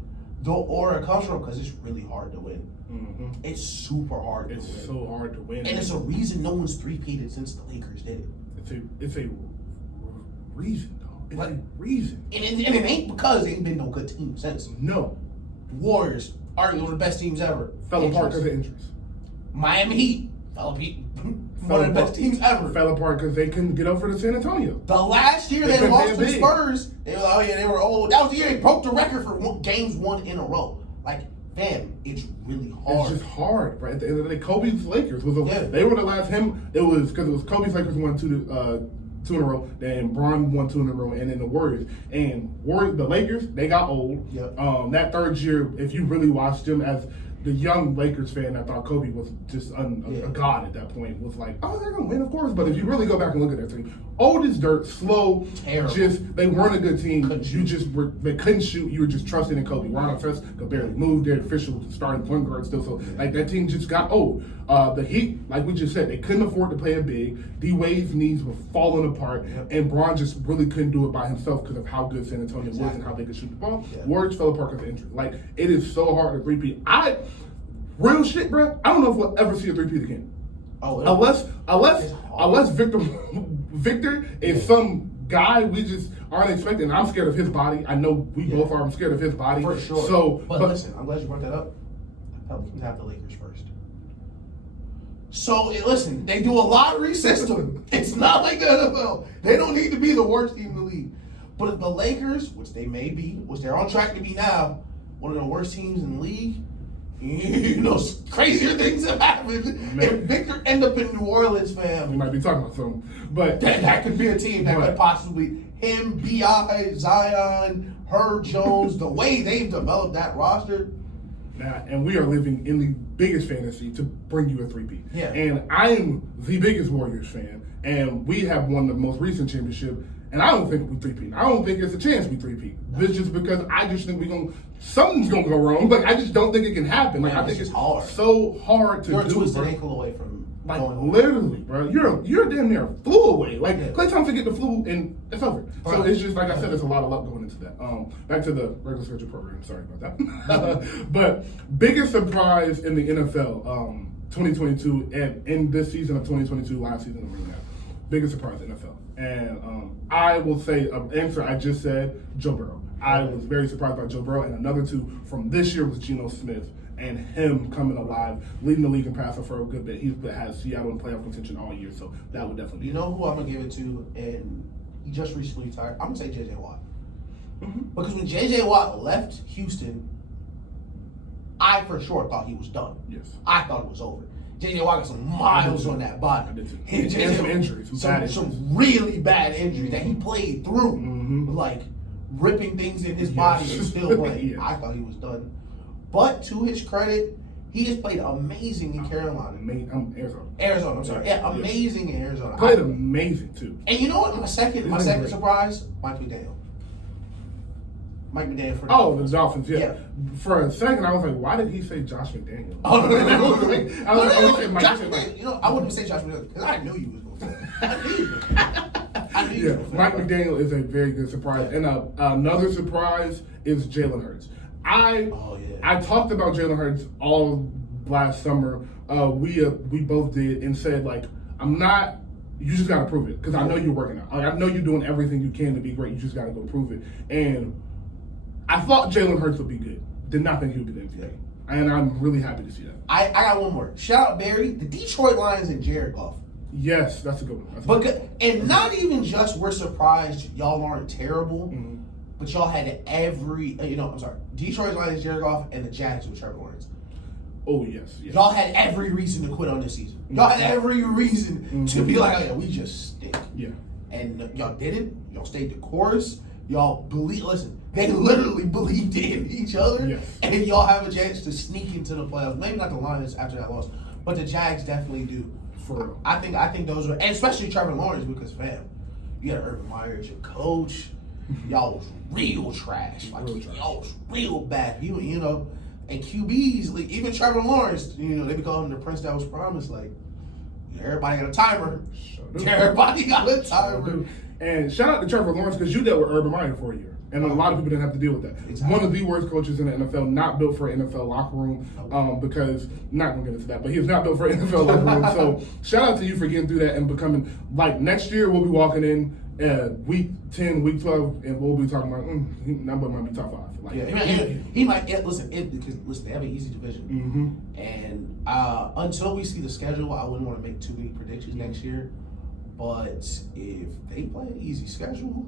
the aura comes from because it's really hard to win. Mm-hmm. It's super hard. It's so hard to win, and it's a reason no one's three-peated since the Lakers did it. It's a reason, though. It's a reason, and it ain't because they ain't been no good team since. No, Warriors arguably one of the best teams ever. Fell apart because of injuries. Miami Heat fell apart. One of the best teams ever. Fell apart because they couldn't get up for the San Antonio. The last year they lost to the Spurs, they were old. That was the year they broke the record for games won in a row. Like, fam, it's really hard. It's just hard, right? At the end of the day, Kobe's Lakers was they were the last It was because it was Kobe's Lakers won two in a row. Then Bron won 2 in a row, and then the Warriors. And the Lakers, they got old. Yep. That third year, if you really watched them as the young Lakers fan that thought Kobe was just a god at that point, was like, oh, they're gonna win, of course. But if you really go back and look at their team, old as dirt, slow, terrible. They weren't a good team. They couldn't shoot. You were just trusting in Kobe. Ron Artest could barely move. Their official starting point guard still. So like that team just got old. The Heat, like we just said, they couldn't afford to play a big. D Wade's knees were falling apart, and Bron just really couldn't do it by himself because of how good San Antonio was and how they could shoot the ball. Yeah. Warriors fell apart because of injury. Like it is so hard to repeat. Real shit, bro. I don't know if we'll ever see a three-peat again. Oh, unless Victor is some guy we just aren't expecting. I'm scared of his body. I know we both are. I'm scared of his body. For sure. So, but listen, I'm glad you brought that up. The Pelicans have the Lakers first. So listen, they do a lottery system. It's not like the NFL. They don't need to be the worst team in the league. But if the Lakers, which they may be, which they're on track to be now, one of the worst teams in the league, you know, crazier things have happened. Man. If Victor end up in New Orleans, fam, we might be talking about something. But that could be a team that could possibly him, B.I., Zion, Herb Jones, the way they've developed that roster. And we are living in the biggest fantasy to bring you a three-peat. Yeah. And I am the biggest Warriors fan, and we have won the most recent championship. And I don't think we three-peat. I don't think it's a chance we three-peat. This just because I just think something's gonna go wrong. Like I just don't think it can happen. Like I think it's hard. So hard to do. You're a twisted ankle away from going literally, bro. You're damn near a flu away. Like Klay Thompson get the flu and it's over. So it's just like I said, there's a lot of luck going into that. Back to the regular schedule program. Sorry about that. But biggest surprise in the NFL, 2022 and in this season of 2022, last season of right now. Biggest surprise in NFL. And I will say an answer I just said, Joe Burrow. I was very surprised by Joe Burrow. And another two from this year was Geno Smith and him coming alive, leading the league in passing for a good bit. He has Seattle in playoff contention all year, so that would definitely be. You know who I'm going to give it to, and he just recently retired? I'm going to say J.J. Watt. Mm-hmm. Because when J.J. Watt left Houston, I for sure thought he was done. Yes. I thought it was over. J.J. Watt got some miles on that body. I did too. And some injuries. Some really bad injuries that he played through. Mm-hmm. Like ripping things in his body and still playing. Yes. I thought he was done. But to his credit, he has played amazing in Carolina. Arizona, I'm sorry. Yeah, amazing in Arizona. Played amazing too. And you know what? My second surprise, Mike McDaniel. Mike McDaniel for the Dolphins, yeah. For a second, I was like, why did he say Josh McDaniel? Oh, no. Josh McDaniel. You know, I wouldn't say Josh McDaniel because I knew you was going to say that. I knew you. Mike McDaniel is a very good surprise. And another surprise is Jalen Hurts. I talked about Jalen Hurts all last summer. We both did and said, like, you just got to prove it because I know you're working out. I know you're doing everything you can to be great. You just got to go prove it. And I thought Jalen Hurts would be good. Did not think he would be the MVP. And I'm really happy to see that. I got one more. Shout out Barry, the Detroit Lions and Jared Goff. Yes, that's a good one. And not even just we're surprised y'all aren't terrible, but y'all had Detroit Lions, Jared Goff, and the Jags with Trevor Lawrence. Oh, yes. Y'all had every reason to quit on this season. Y'all had every reason to be like, oh, yeah, we just stink. Yeah. And y'all didn't. Y'all stayed the course. Y'all listen, they literally believed in each other. Yes. And y'all have a chance to sneak into the playoffs. Maybe not the Lions after that loss, but the Jags definitely do. For real. I think those are, and especially Trevor Lawrence, because, fam, you got Urban Meyer as your coach. Y'all was real trash. Y'all was real bad. You know, And QBs, like, even Trevor Lawrence, they be calling him the prince that was promised. Like, everybody got a timer. Everybody got a timer. And shout out to Trevor Lawrence, because you dealt with Urban Meyer for a year. And a lot of people didn't have to deal with that. Exactly. One of the worst coaches in the NFL, not built for an NFL locker room, because, not going to get into that, but he is not built for an NFL locker room. So shout out to you for getting through that and becoming, like, next year we'll be walking in week 10, week 12, and we'll be talking about, that boy might be top 5. Like, he might, listen, because they have an easy division. Mm-hmm. And until we see the schedule, I wouldn't want to make too many predictions next year. But if they play an easy schedule,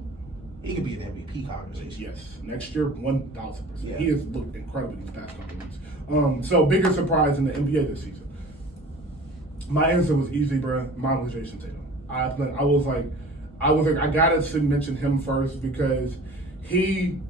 he could be an MVP conversation. Yes, next year, 1,000%. Yeah. He has looked incredible these past couple weeks. So, bigger surprise in the NBA this season. My answer was easy, bro. Mine was Jason Tatum. I was like, I gotta mention him first because he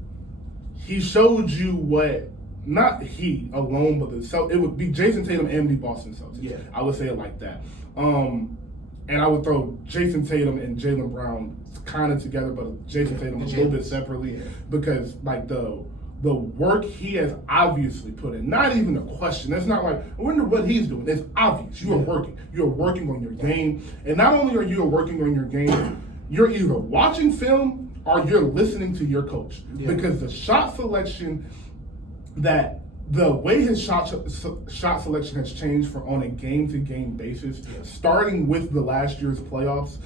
showed you what. Not he alone, but it would be Jason Tatum and the Boston Celtics. Yeah, I would say it like that. And I would throw Jason Tatum and Jaylen Brown kind of together, but Jason Tatum a little bit separately because, like, the work he has obviously put in, not even a question. It's not like, I wonder what he's doing. It's obvious. You are working. You are working on your game. And not only are you working on your game, you're either watching film or you're listening to your coach. Yeah. Because the shot selection the way his shot selection has changed on a game-to-game basis, starting with the last year's playoffs,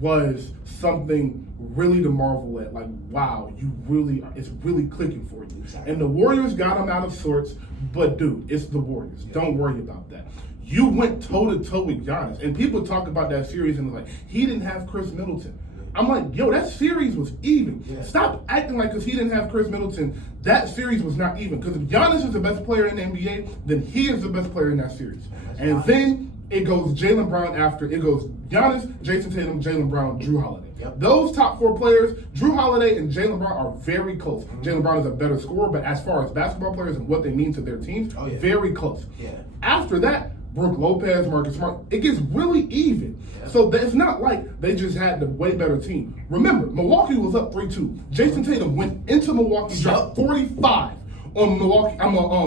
was something really to marvel at. Like, wow, it's really clicking for you. Exactly. And the Warriors got him out of sorts, but dude, it's the Warriors. Yeah. Don't worry about that. You went toe-to-toe with Giannis, and people talk about that series and like, he didn't have Chris Middleton. I'm like, yo, that series was even. Yeah. Stop acting like because he didn't have Chris Middleton, that series was not even. Because if Giannis is the best player in the NBA, then he is the best player in that series. And then it goes Jaylen Brown after. It goes Giannis, Jason Tatum, Jaylen Brown, Drew Holiday. Yep. Those top 4 players, Drew Holiday and Jaylen Brown, are very close. Mm-hmm. Jaylen Brown is a better scorer, but as far as basketball players and what they mean to their teams, very close. Yeah. After that, Brook Lopez, Marcus Smart, it gets really even. Yeah. So it's not like they just had the way better team. Remember, Milwaukee was up 3-2. Jason Tatum went into Milwaukee, dropped 45 on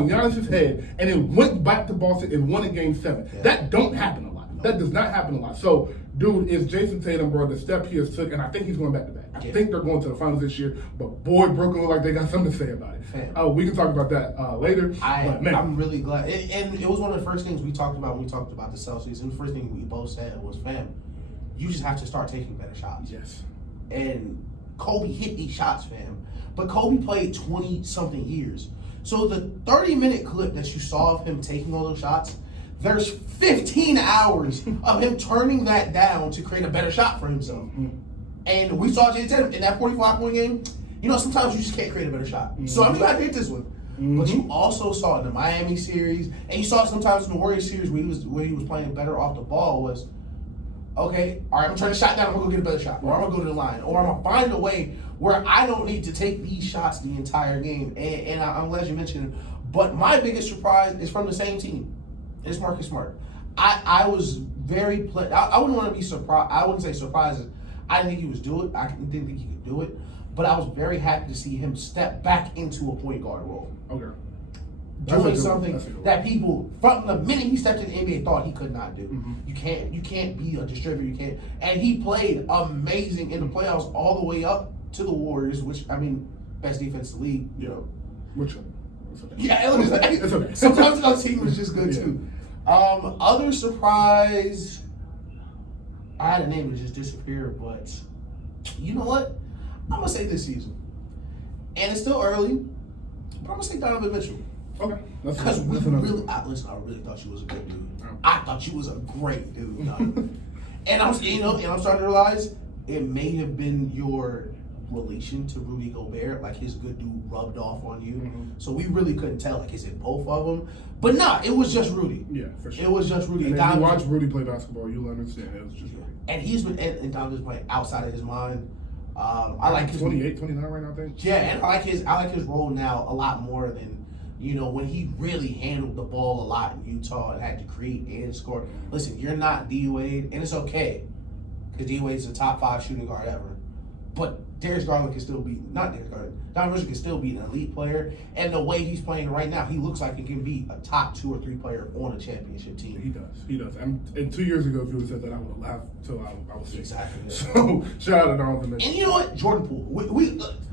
Giannis's head, and then went back to Boston and won in Game 7. Yeah. That don't happen a lot. That does not happen a lot. So, dude, it's Jason Tatum, bro, the step he has took, and I think he's going back to back. I think they're going to the finals this year, but boy, Brooklyn look like they got something to say about it. We can talk about that later. I'm really glad. And it was one of the first things we talked about when we talked about the Celtics, and the first thing we both said was, fam, you just have to start taking better shots. Yes. And Kobe hit these shots, fam. But Kobe played 20-something years. So the 30-minute clip that you saw of him taking all those shots, there's 15 hours of him turning that down to create a better shot for himself. Mm-hmm. And we saw Jason Tatum in that 45-point game. Sometimes you just can't create a better shot. Mm-hmm. So I'm glad to hit this one. Mm-hmm. But you also saw it in the Miami series, and you saw it sometimes in the Warriors series where he was playing better off the ball was, okay, all right, I'm trying to shot down, I'm going to go get a better shot, or I'm going to go to the line, or I'm going to find a way where I don't need to take these shots the entire game. And I'm glad you mentioned it. But my biggest surprise is from the same team. It's Marcus Smart. I was very I wouldn't want to be surprised. I wouldn't say surprised. I didn't think he was do it. I didn't think he could do it. But I was very happy to see him step back into a point guard role. Okay. Doing something that people from the minute he stepped in the NBA thought he could not do. Mm-hmm. You can't be a distributor. You can't. And he played amazing in the playoffs all the way up to the Warriors, which best defense in the league. Which one? Okay. Yeah, it's okay. Sometimes our team was just good too. Other surprise, I had a name that just disappeared, but you know what? I'm gonna say this season, and it's still early, but I'm gonna say Donovan Mitchell. Okay. Because I really thought she was a good dude. I thought she was a great dude. And I'm starting to realize it may have been your relation to Rudy Gobert, like his good dude rubbed off on you. Mm-hmm. So we really couldn't tell, like, is it both of them? But nah, it was just Rudy. Yeah, for sure. It was just Rudy. And if you watch Rudy play basketball, you'll understand it was just Rudy. And he's been, and Donovan's playing outside of his mind. I like his 28, 29 right now, I think. Yeah, and I like his role now a lot more than when he really handled the ball a lot in Utah and had to create and score. Listen, you're not D Wade, and it's okay because D Wade's a top 5 shooting guard ever. But Darius Garland can still beat, not Darius Garland, Donovan Mitchell can still beat an elite player. And the way he's playing right now, he looks like he can be a top 2 or 3 player on a championship team. He does. And 2 years ago, if you would have said that, I would have laughed till I was 6. Exactly. So, shout out to Donovan Mitchell. And you know what? Jordan Poole.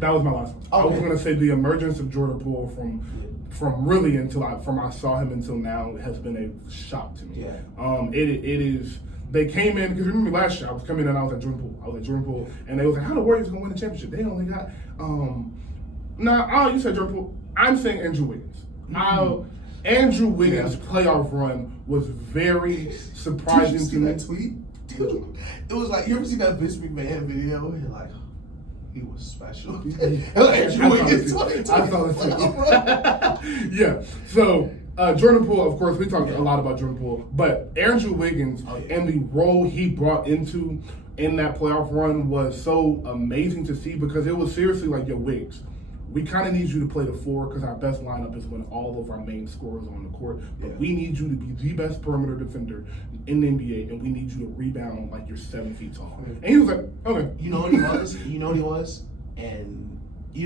That was my last one. Okay. I was going to say the emergence of Jordan Poole from really until I saw him until now has been a shock to me. Yeah. It is. They came in, because remember last year, I was coming in and I was at Jordan Poole. And they was like, how the Warriors going to win the championship? They only got, you said Jordan Poole. I'm saying Andrew Wiggins. Andrew Wiggins' playoff run was very surprising to me. Did you see that tweet? Dude, it was like, you ever see that Vince McMahon video? You're like, he was special. Andrew Wiggins, I saw it too. Yeah, so... Jordan Poole, of course, we talked a lot about Jordan Poole, but Andrew Wiggins and the role he brought into in that playoff run was so amazing to see, because it was seriously like, yo, Wiggs, we kind of need you to play the 4 because our best lineup is when all of our main scorers are on the court, but we need you to be the best perimeter defender in the NBA, and we need you to rebound like you're 7 feet tall. And he was like, okay. You know what he was? And, we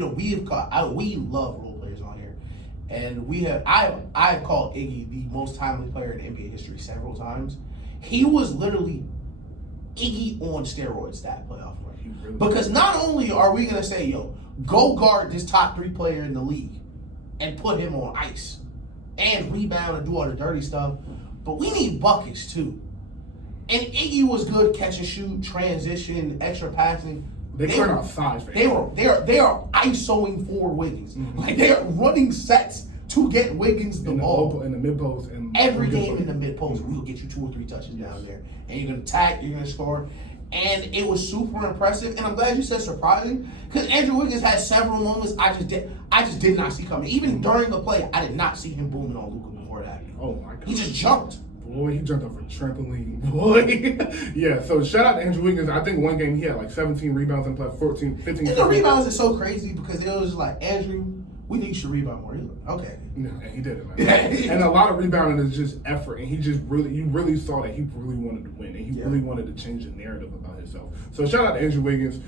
love role players on here. And I've called Iggy the most timely player in NBA history several times. He was literally Iggy on steroids that playoff run. Really because not only are we gonna say, yo, go guard this top 3 player in the league and put him on ice and rebound and do all the dirty stuff, but we need buckets too. And Iggy was good catch and shoot, transition, extra passing. They turn out size. They are isoing for Wiggins. Mm-hmm. Like they are running sets to get Wiggins the ball in the mid post. And every game in the mid post, we'll get you 2 or 3 touches down there, and you're gonna attack, you're gonna score, and it was super impressive. And I'm glad you said surprising, because Andrew Wiggins had several moments I just did not see coming. Even during the play, I did not see him booming on Luka before that. Oh my God! He just jumped. Boy, he jumped off a trampoline. Boy. Yeah, so shout out to Andrew Wiggins. I think one game he had like 17 rebounds and played 15. And the rebounds is so crazy because it was just like, Andrew, we think you should rebound more. He's like, okay. Yeah, and he did it, man. And a lot of rebounding is just effort. And you really saw that he really wanted to win. And he really wanted to change the narrative about himself. So shout out to Andrew Wiggins.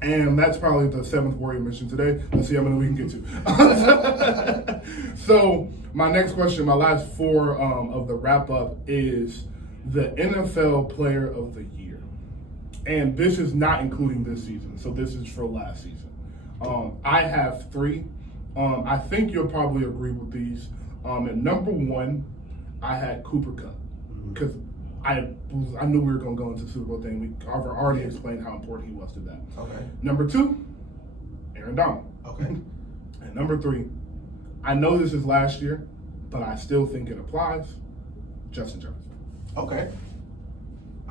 And that's probably the 7th Warrior mission today. Let's see how many we can get to. So my next question, my last 4 of the wrap up, is the NFL Player of the Year. And this is not including this season. So this is for last season. I have 3. I think you'll probably agree with these. At number 1, I had Cooper Kupp, because I knew we were going to go into the Super Bowl thing. I've already explained how important he was to that. Okay. Number 2, Aaron Donald. Okay. And number 3, I know this is last year, but I still think it applies, Justin Jefferson. Okay.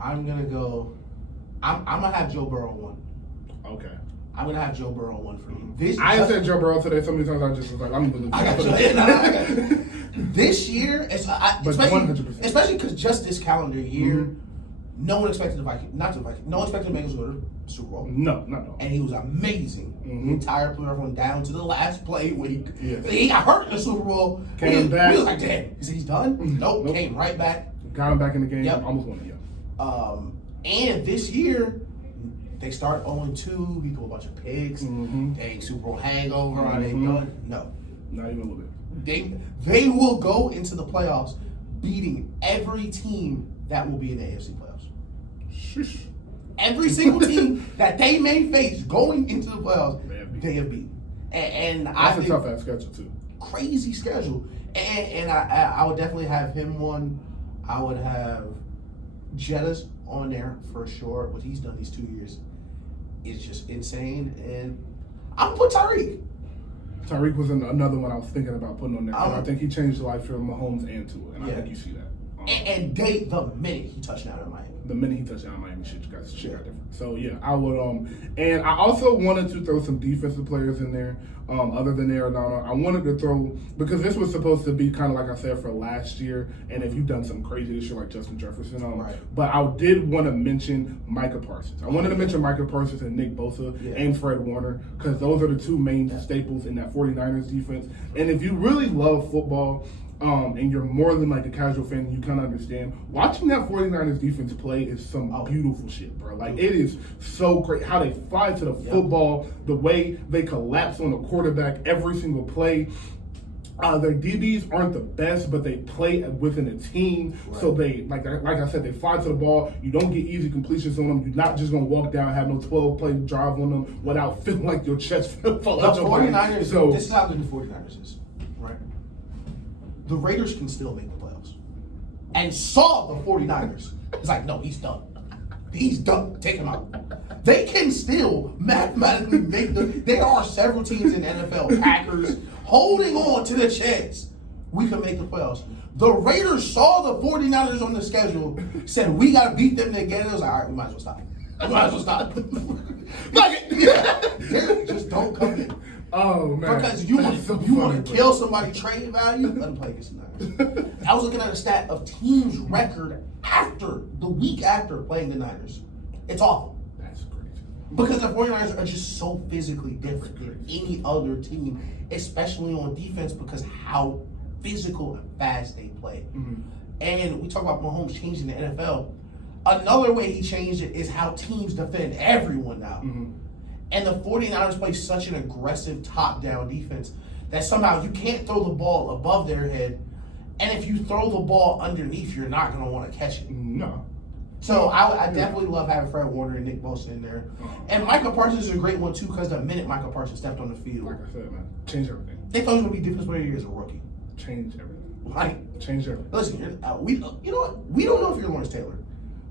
I'm going to have Joe Burrow 1. Okay. I'm going to have Joe Burrow 1 for you. I said Joe Burrow today so many times, I just was like, I'm going to I got you. This year, especially because just this calendar year, no one expected the Vikings, no one expected the Bengals to go to the Super Bowl. No, not at all. And he was amazing. The entire playoff went down to the last play week. Yes. He got hurt in the Super Bowl. Came back. We was like, damn, is he done? Nope. Came right back. Got him back in the game. Yep. Almost won it, And this year, they start 0-2. He threw a bunch of picks. Dang, Super Bowl hangover. Are they done? No. Not even a little bit. They will go into the playoffs beating every team that will be in the AFC playoffs. Shush. Every single team that they may face going into the playoffs, they have beaten. And that's a tough ass schedule too. Crazy schedule. And I would definitely have him 1. I would have Jettas on there for sure. What he's done these 2 years is just insane. And I'm gonna put Tyreek. Tyreek was another one I was thinking about putting on there. I think he changed the life for Mahomes and Tua, and I think you see that. And the minute he touched down in Miami. The minute he touched down in Miami, shit got different. So yeah, I would. And I also wanted to throw some defensive players in there, other than Arenado. I wanted to throw, because this was supposed to be kind of like I said for last year. And if you've done some crazy this year like Justin Jefferson, right. But I did want to mention Micah Parsons. I wanted to mention Micah Parsons and Nick Bosa and Fred Warner, because those are the 2 main staples in that 49ers defense. And if you really love football, and you're more than like a casual fan, you kind of understand. Watching that 49ers defense play is some beautiful shit, bro. Like, it is so great how they fly to the football, the way they collapse on the quarterback every single play. Their DBs aren't the best, but they play within a team. Right. So they, like I said, they fly to the ball. You don't get easy completions on them. You're not just going to walk down and have no 12-play drive on them without feeling like your chest falls out. The 49ers, so this is how good the 49ers is, right? The Raiders can still make the playoffs. And saw the 49ers. It's like, no, he's done. He's done. Take him out. They can still mathematically make there are several teams in the NFL, Packers, holding on to the chance we can make the playoffs. The Raiders saw the 49ers on the schedule, said, we got to beat them again. It was like, all right, we might as well stop. Just don't come in. Oh, man. Because you want to kill somebody trade value, let them play against the Niners. I was looking at a stat of teams' record after the week after playing the Niners. It's awful. That's crazy. Because the 49ers are just so physically different than any other team, especially on defense, because how physical and fast they play. Mm-hmm. And we talk about Mahomes changing the NFL. Another way he changed it is how teams defend everyone now. Mm-hmm. And the 49ers play such an aggressive top-down defense that somehow you can't throw the ball above their head. And if you throw the ball underneath, you're not going to want to catch it. No. So I definitely love having Fred Warner and Nick Bosa in there. And Micah Parsons is a great one, too, because the minute Micah Parsons stepped on the field. Like I said, man, change everything. They thought he was going to be defensive player of the year as a rookie. Change everything. Right. Change everything. Listen, you know what? We don't know if you're Lawrence Taylor.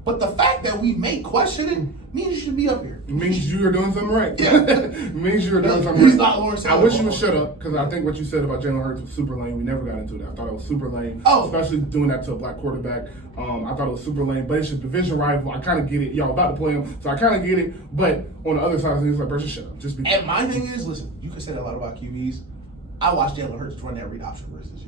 But the fact that we may question it means you should be up here. It means you are doing something right. Yeah. It means you are doing something He's right. not Lawrence Taylor. I wish you would shut up, because I think what you said about Jalen Hurts was super lame. We never got into that. I thought it was super lame. Especially doing that to a black quarterback. I thought it was super lame. But it's just division rival. I kind of get it. Y'all about to play him, so I kind of get it. But on the other side of things, like, bro, just shut up. Just be. And my thing is, listen, you can say that a lot about QBs. I watched Jalen Hurts run that read option versus you.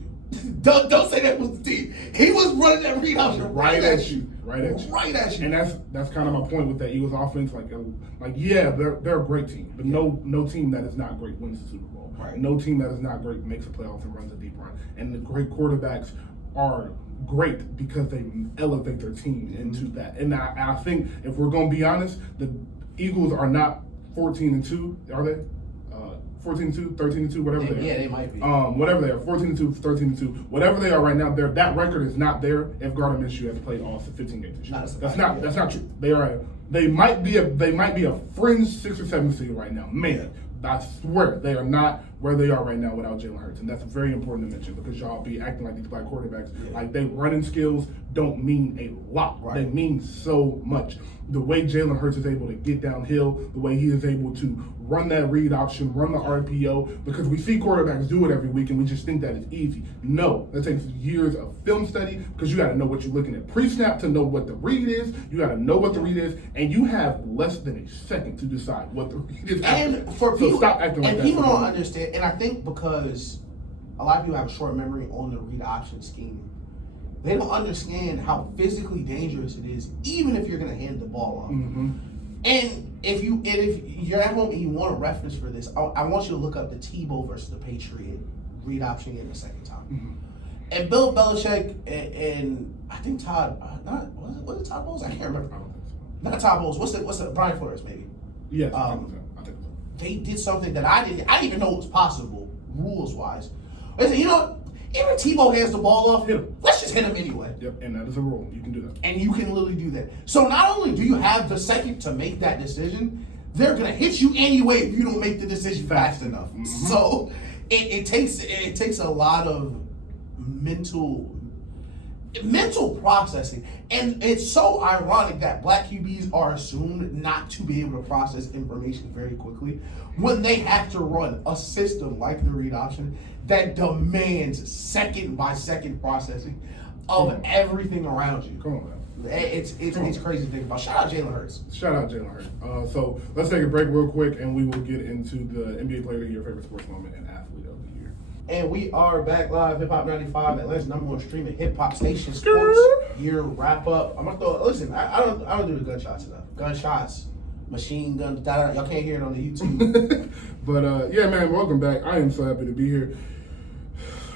Don't say that was the team. He was running that read option right at you. Right at you. Right at you. And that's kind of my point with that Eagles offense. Like yeah, they're a great team, but no team that is not great wins the Super Bowl. Right. No team that is not great makes the playoffs and runs a deep run. And the great quarterbacks are great because they elevate their team into that. And I think if we're going to be honest, the Eagles are not 14-2, are they? 14-2, 13-2, whatever they are. Yeah, they might be. Whatever they are, 14-2, 13-2, whatever they are right now. That record is not there if Gardner Minshew has played all 15 games this year. That's not true. They might be a fringe 6 or 7 seed right now. Man, I swear they are not where they are right now without Jalen Hurts, and that's very important to mention because y'all be acting like these black quarterbacks like they running skills don't mean a lot. Right. They mean so much. The way Jalen Hurts is able to get downhill, the way he is able to run that read option, run the RPO, because we see quarterbacks do it every week and we just think that it's easy. No, that takes years of film study because you got to know what you're looking at pre-snap to know what the read is. You got to know what the read is, and you have less than a second to decide what the read is. And for people, stop acting like that. And people don't understand, and I think because a lot of people have a short memory on the read option scheme, they don't understand how physically dangerous it is, even if you're going to hand the ball off. Mm-hmm. And if you're at home and you want a reference for this, I want you to look up the Tebow versus the Patriot read option game the second time. Mm-hmm. And Bill Belichick and I think Todd, was it Todd Bowles? I can't remember. Not Todd Bowles. What's the Brian Flores maybe? Yes. I think so. They did something that I didn't even know was possible rules wise. They said, you know what? Even Tebow hands the ball off, let's just hit him anyway. Yep, and that is a rule. You can do that. And you can literally do that. So not only do you have the second to make that decision, they're going to hit you anyway if you don't make the decision fast enough. Mm-hmm. So it takes a lot of mental processing. And it's so ironic that black QBs are assumed not to be able to process information very quickly when they have to run a system like the read option that demands second by second processing of everything around you. Come on, man. It's crazy to think about. Shout out Jalen Hurts. Shout out Jalen Hurts. So let's take a break real quick, and we will get into the NBA Player of the Year, favorite sports moment, and athlete of the year. And we are back live, Hip Hop 95, Atlanta's #1 streaming hip hop station. Sports year wrap up. I'm gonna throw. Listen, I don't do the gunshots enough. Gunshots, machine guns. Y'all can't hear it on the YouTube. But yeah, man, welcome back. I am so happy to be here.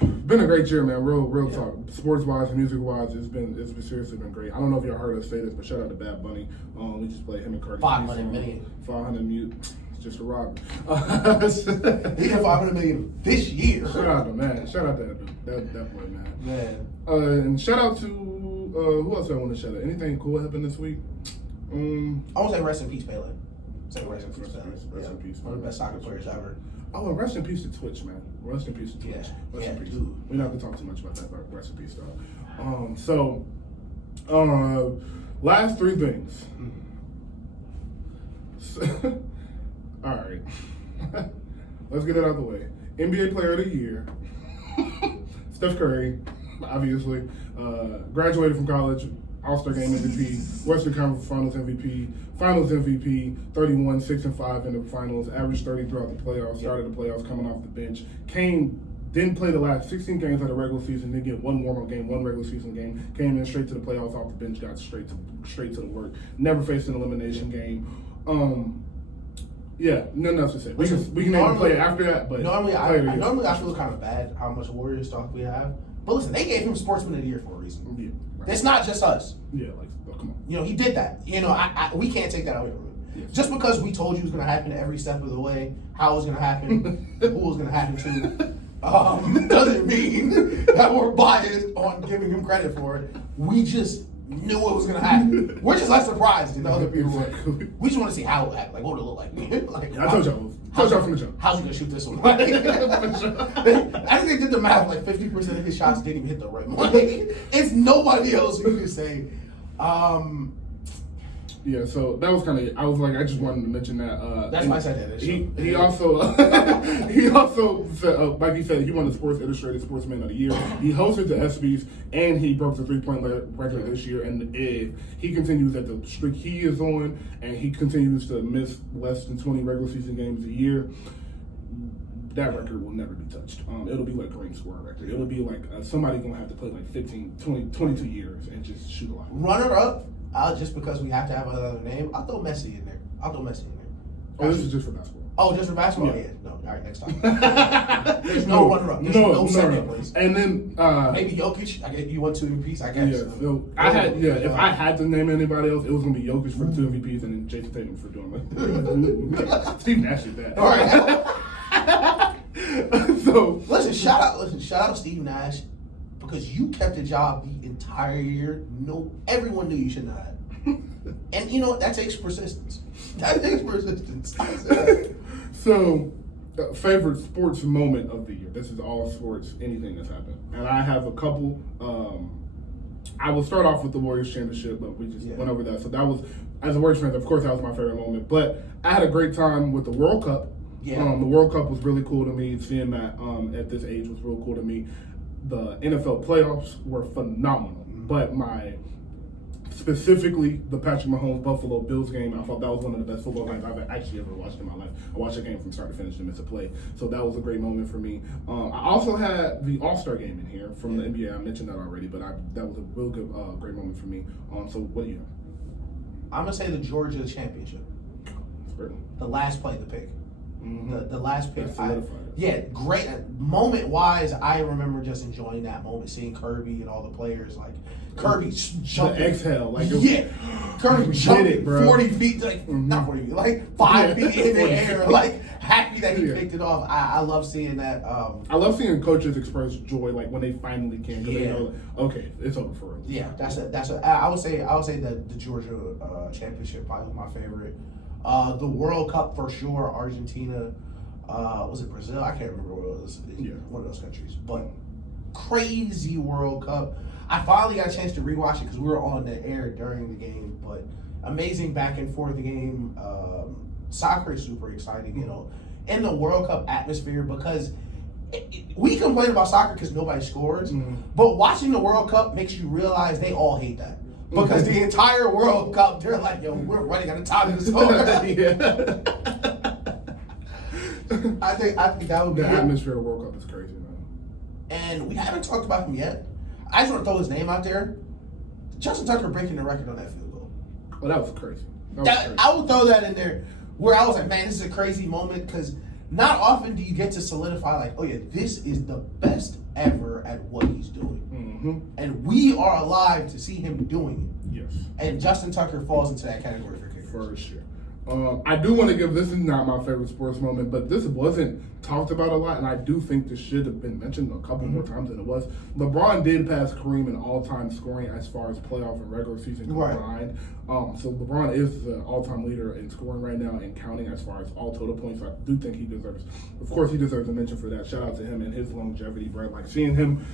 Been a great year, man. Real talk. Sports wise, music wise, it's been seriously been great. I don't know if y'all heard us say this, but shout out to Bad Bunny. We just played him and Cardi. 500 million. 500 mute. It's just a rob. He got 500 million this year. Shout out to man. Shout out to that boy, man. Man. And shout out to who else I want to shout out? Anything cool happened this week? I want to say rest in peace, Pele. Say rest in peace, Pele. Rest in peace. One of the best soccer players ever. Oh, and rest in peace to Twitch, man. Rest in peace to Twitch. Rest in peace. Dude. We're not gonna talk too much about that, but rest in peace, though. Last three things. All right. Let's get it out of the way. NBA Player of the Year. Steph Curry, obviously. Graduated from college. All-Star Game MVP, Western Conference Finals MVP, Finals MVP, 31, 6-5 in the finals, averaged 30 throughout the playoffs, started the playoffs coming off the bench, didn't play the last 16 games of the regular season, didn't get one warm-up game, one regular season game, came in straight to the playoffs off the bench, got straight to the work, never faced an elimination game. Yeah, nothing else to say. We can maybe play it after that, but normally I feel kind of bad how much Warriors talk we have. But listen, they gave him Sportsman of the Year for a reason. Yeah, right. It's not just us. Yeah, like, oh, come on. You know, he did that. You know, we can't take that away from him. Yes. Just because we told you it was going to happen every step of the way, how it was going to happen, who it was going to happen to, doesn't mean that we're biased on giving him credit for it. We just knew it was going to happen. We're just less surprised than the other people. Exactly. We just want to see how it would happen. Like, what would it look like? Like, Yeah, I told y'all from the jump. How's he going to shoot this one? I think they did the math, like 50% of his shots didn't even hit the rim. Like, it's nobody else who can say. Yeah, so that was kind of. I was like, I just wanted to mention that. That's why I said that. He also said, like he said, he won the Sports Illustrated Sportsman of the Year. He hosted the ESPYs and he broke the 3-point record this year. And if he continues at the streak he is on, and he continues to miss less than 20 regular season games a year, that record will never be touched. It'll be like Kareem's scoring record. It'll be like somebody gonna have to play like 15, 20, 22 years and just shoot a lot. Runner up. Just because we have to have another name, I'll throw Messi in there. Oh, this is just for basketball. Oh, just for basketball? Yeah. Yeah. No. All right, next time. There's no runner up. There's no second place. And then maybe Jokic. I guess you want 2 MVPs. I guess. Yeah. So if I had to name anybody else, it was gonna be Jokic for 2 MVPs and then Jason Tatum for doing it. Steve Nash did that. All right. So listen, shout out Steve Nash. Because you kept a job the entire year. No, everyone knew you shouldn't have had. And you know what? That takes persistence. So, favorite sports moment of the year. This is all sports, anything that's happened. And I have a couple. I will start off with the Warriors championship, but we just went over that. So that was, as a Warriors fan, of course, that was my favorite moment. But I had a great time with the World Cup. Yeah. The World Cup was really cool to me. Seeing that at this age was real cool to me. The NFL playoffs were phenomenal, but specifically the Patrick Mahomes Buffalo Bills game, I thought that was one of the best football games I've actually ever watched in my life. I watched a game from start to finish and miss a play, so that was a great moment for me. I also had the All-Star game in here from the NBA. I mentioned that already, but that was a real good, great moment for me. So what do you have? I'm gonna say the Georgia championship. The last play, the pick. Mm-hmm. The last pick. Great. Moment-wise, I remember just enjoying that moment, seeing Kirby and all the players. Like, Kirby jumping. The exhale. Like, Kirby jumping 40 feet, like, not 40 feet, like 5 feet in the air, like, happy that he picked it off. I love seeing that. I love seeing coaches express joy, like, when they finally can, because they know, like, okay, it's over for us. Yeah, I would say the Georgia championship probably was my favorite. The World Cup for sure, Argentina, was it Brazil? I can't remember what it was. One of those countries. But crazy World Cup. I finally got a chance to rewatch it because we were on the air during the game. But amazing back and forth game. Soccer is super exciting, you know, in the World Cup atmosphere because we complain about soccer because nobody scores. But watching the World Cup makes you realize they all hate that. Because the entire World Cup, they're like, yo, we're running out of time to score. I think that would be the atmosphere of the World Cup is crazy, man. And we haven't talked about him yet. I just want to throw his name out there. Justin Tucker breaking the record on that field goal. Oh, that was crazy. I would throw that in there where I was like, man, this is a crazy moment because not often do you get to solidify like, oh yeah, this is the best ever at what he's doing. Mm-hmm. And we are alive to see him doing it. Yes. And Justin Tucker falls into that category for kickers. For sure. I do want to give, this is not my favorite sports moment, but this wasn't talked about a lot, and I do think this should have been mentioned a couple more times than it was. LeBron did pass Kareem in all-time scoring as far as playoff and regular season combined. So LeBron is the all-time leader in scoring right now and counting as far as all total points. So I do think he deserves, of course, he deserves a mention for that. Shout out to him and his longevity, bro. Like seeing him.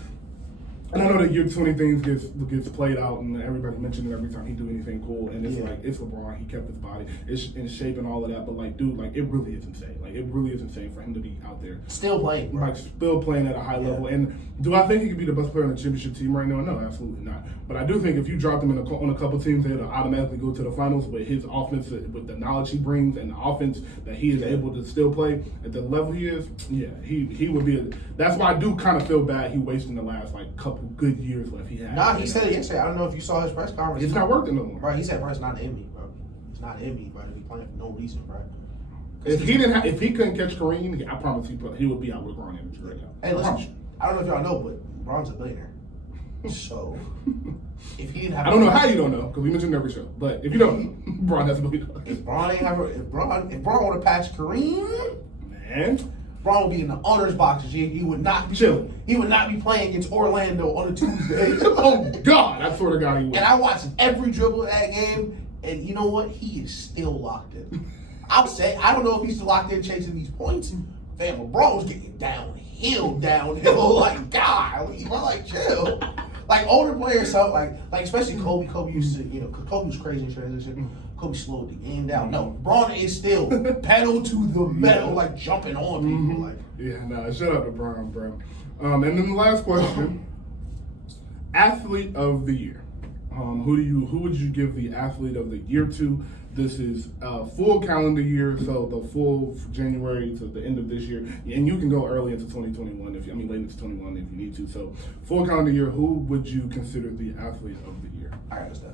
And I know the year 20 things gets played out, and everybody mentions it every time he do anything cool. And it's like, it's LeBron. He kept his body, it's in shape and all of that. But like, dude, like it really is insane. Like it really is insane for him to be out there still playing, bro. like still playing at a high level. And do I think he could be the best player on the championship team right now? No, absolutely not. But I do think if you dropped him on a couple teams, they'd automatically go to the finals. With his offense, with the knowledge he brings, and the offense that he is able to still play at the level he is, he would be. That's why I do kind of feel bad he wasting the last like couple good years left he had. Nah, he said it yesterday. I don't know if you saw his press conference. It's not working no more. Bro, he said, bro, it's not in me, bro. It's not in me, bro, to be playing for no reason, bro. If he couldn't catch Kareem, I promise he would be out with LeBron energy right now. Hey, listen, I don't know if y'all know, but LeBron's a billionaire. So, if he didn't have, I don't know how you don't know because we mentioned it every show. But if you don't know, LeBron has $1 billion. If Bron would have passed Kareem, Man, Bron would be in the honors box. He would not be chilling. He would not be playing against Orlando on a Tuesday. Oh God, I swear to God he would. And I watched every dribble of that game, and you know what? He is still locked in. I'll say, I don't know if he's still locked in chasing these points. Fam, LeBron was getting downhill. Like, God, like, chill. Like, older players, so like especially Kobe. Kobe used to, Kobe was crazy in transition. Kobe slowed the game down. No, LeBron is still pedal to the metal, like jumping on people. Like, yeah, nah, shut up, LeBron, bro. And then the last question: athlete of the year. Who would you give the athlete of the year to? This is full calendar year, so the full January to the end of this year, and you can go early into 2021 late into 21 if you need to. So full calendar year, who would you consider the athlete of the year? All right, Steph.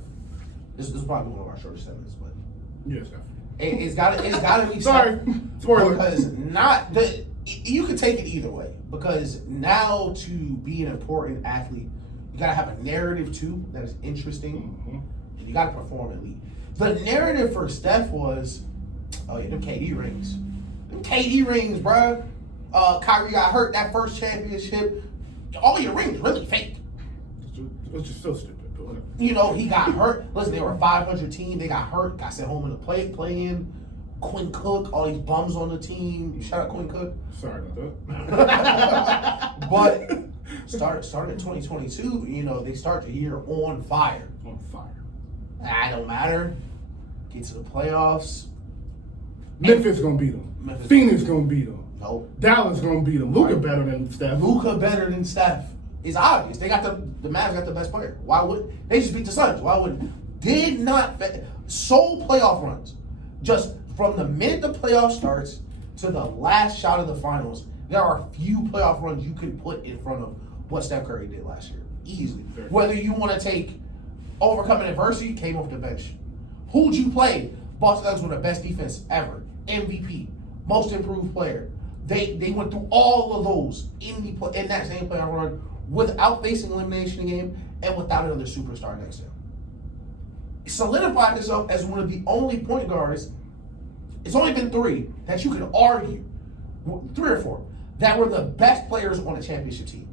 This is probably one of our shortest segments, but Yes, Steph. it's gotta be Sorry, Steph. spoiler. Because you could take it either way. Because now to be an important athlete, you gotta have a narrative too that is interesting, and you gotta perform at least. The narrative for Steph was, them KD rings. Them KD rings, bruh. Kyrie got hurt that first championship. All your rings really fake. It's just so stupid, but whatever. He got hurt. Listen, they were a 500 team. They got hurt. Got sent home in the play-in. Quinn Cook, all these bums on the team. Shout out Quinn Cook. Sorry about that. But started in 2022. They start the year on fire. On fire. That don't matter. Get to the playoffs. Memphis gonna beat them. Phoenix gonna beat them. Nope. Dallas gonna beat them. Luka better than Steph. Luka better than Steph. It's obvious. They got the Mavs got the best player. Why would they just beat the Suns? Why wouldn't? Did not sole playoff runs. Just from the minute the playoff starts to the last shot of the finals, there are few playoff runs you can put in front of what Steph Curry did last year. Easily. Whether you want to take overcoming adversity, came off the bench. Who'd you play? Boston Celtics were the best defense ever. MVP, most improved player. They went through all of those in that same playoff run without facing elimination game and without another superstar next to him. He solidified himself as one of the only point guards. It's only been 3 that you could argue, 3 or 4, that were the best players on a championship team.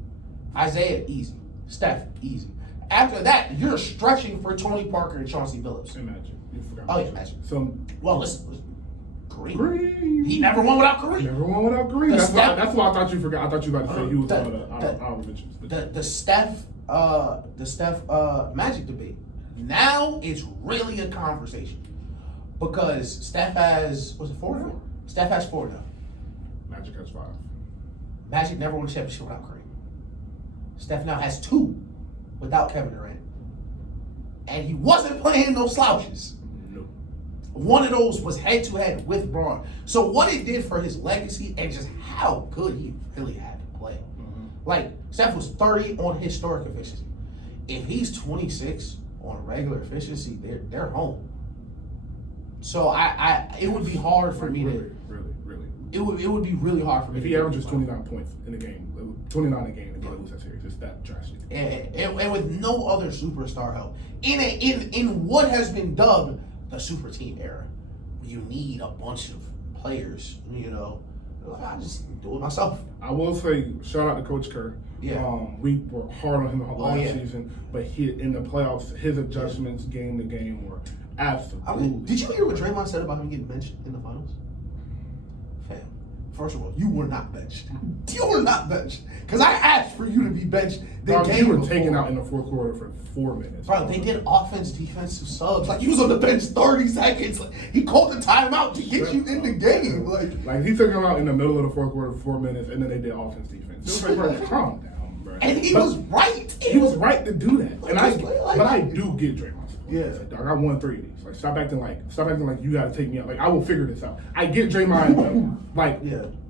Isaiah, easy. Steph, easy. After that, you're stretching for Tony Parker and Chauncey Billups. Imagine. You forgot. Oh, yeah, Magic. So, well, listen. Kareem. He never won without Kareem. Never won without Kareem. That's why I thought you forgot. I thought you were about to say you was one of the honorable mentions. The Steph Magic debate. Now it's really a conversation because Steph has 4 now? Steph has 4 now. Magic has 5. Magic never won a championship without Kareem. Steph now has 2 without Kevin Durant, and he wasn't playing no slouches. One of those was head-to-head with Braun. So what it did for his legacy and just how good he really had to play. Like, Steph was 30 on historic efficiency. If he's 26 on regular efficiency, they're home. So it would be hard for me really. it would be really hard for me. If he averages 29 points in a game, 29 a game, they're gonna lose that series. It's that drastic. And with no other superstar help in what has been dubbed the super team era, you need a bunch of players. I just do it myself. I will say, shout out to Coach Kerr. Yeah. We were hard on him last yeah. season, but in the playoffs, his adjustments game to game were absolutely. Did you hear what Draymond said about him getting benched in the finals? Fam, first of all, you were not benched. You were not benched. Because I asked for you to be benched. You were taken out in the fourth quarter for 4 minutes. Bro, they did offense, defensive subs. Like, he was on the bench 30 seconds. Like, he called the timeout to get you in the game. Like he took him out in the middle of the fourth quarter for 4 minutes, and then they did offense, defense. It was like, bro, calm down, bro. And he was right. He was right to do that. Like, I do get Draymond. Yeah. Like, dog, I won 3 of these. Like, stop acting like you gotta take me out. Like, I will figure this out. I get Draymond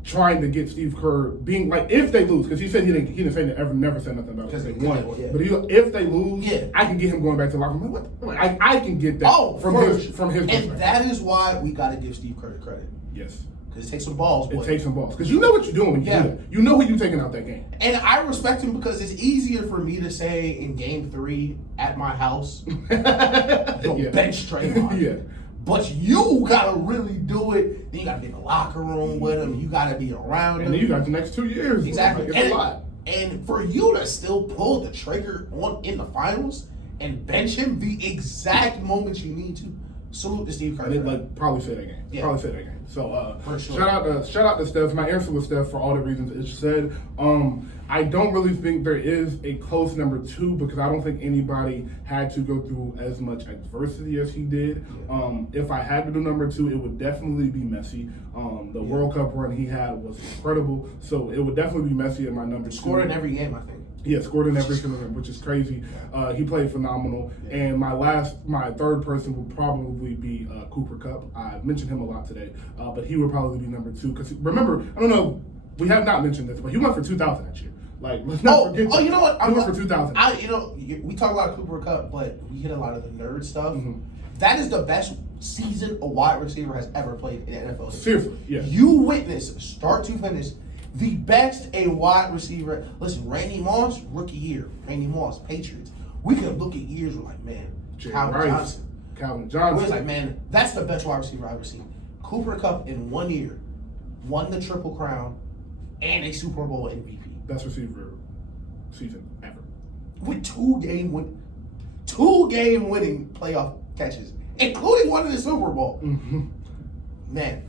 trying to get Steve Kerr being like, if they lose, because he said he didn't say never said nothing about it because they won. Yeah. But if they lose, I can get him going back to the locker room. Like, I can get that from his perspective. And that is why we gotta give Steve Kerr credit. Yes. Because it takes some balls. It takes some balls. Because you know what you're doing when you do that. You know who you're taking out that game. And I respect him because it's easier for me to say in game 3 at my house, bench Draymond. Yeah. But you gotta really do it. Then you gotta be in the locker room with him. You gotta be around him. And then you got the next 2 years. Exactly. Like, it's a lot. And for you to still pull the trigger in the finals and bench him the exact moment you need to, salute to Steve Kerr. Probably say that game. Yeah. Probably say that game. So for sure. shout out to Steph. My answer was Steph for all the reasons it said. I don't really think there is a close number 2 because I don't think anybody had to go through as much adversity as he did. If I had to do number 2, it would definitely be Messi. The World Cup run he had was incredible, so it would definitely be Messi in my number 2. Scored in every game, I think. Yeah, scored in every single game, which is crazy. He played phenomenal. And my third person would probably be Cooper Kupp. I mentioned him a lot today, but he would probably be number 2. Because remember, I don't know, we have not mentioned this, but he went for 2,000 that year. Like, let's not forget. You know what? He went for 2,000. We talk about Cooper Kupp, but we hit a lot of the nerd stuff. Mm-hmm. That is the best season a wide receiver has ever played in the NFL. Seriously, yeah. You witness start to finish the best a wide receiver. Listen, Randy Moss, rookie year. Randy Moss, Patriots. We could look at years. We're like, man, Calvin Johnson. We're like, man, that's the best wide receiver I've ever seen. Cooper Kupp in 1 year won the Triple Crown and a Super Bowl MVP. Best receiver season ever. With 2 game winning playoff catches, including one in the Super Bowl. Mm-hmm. Man,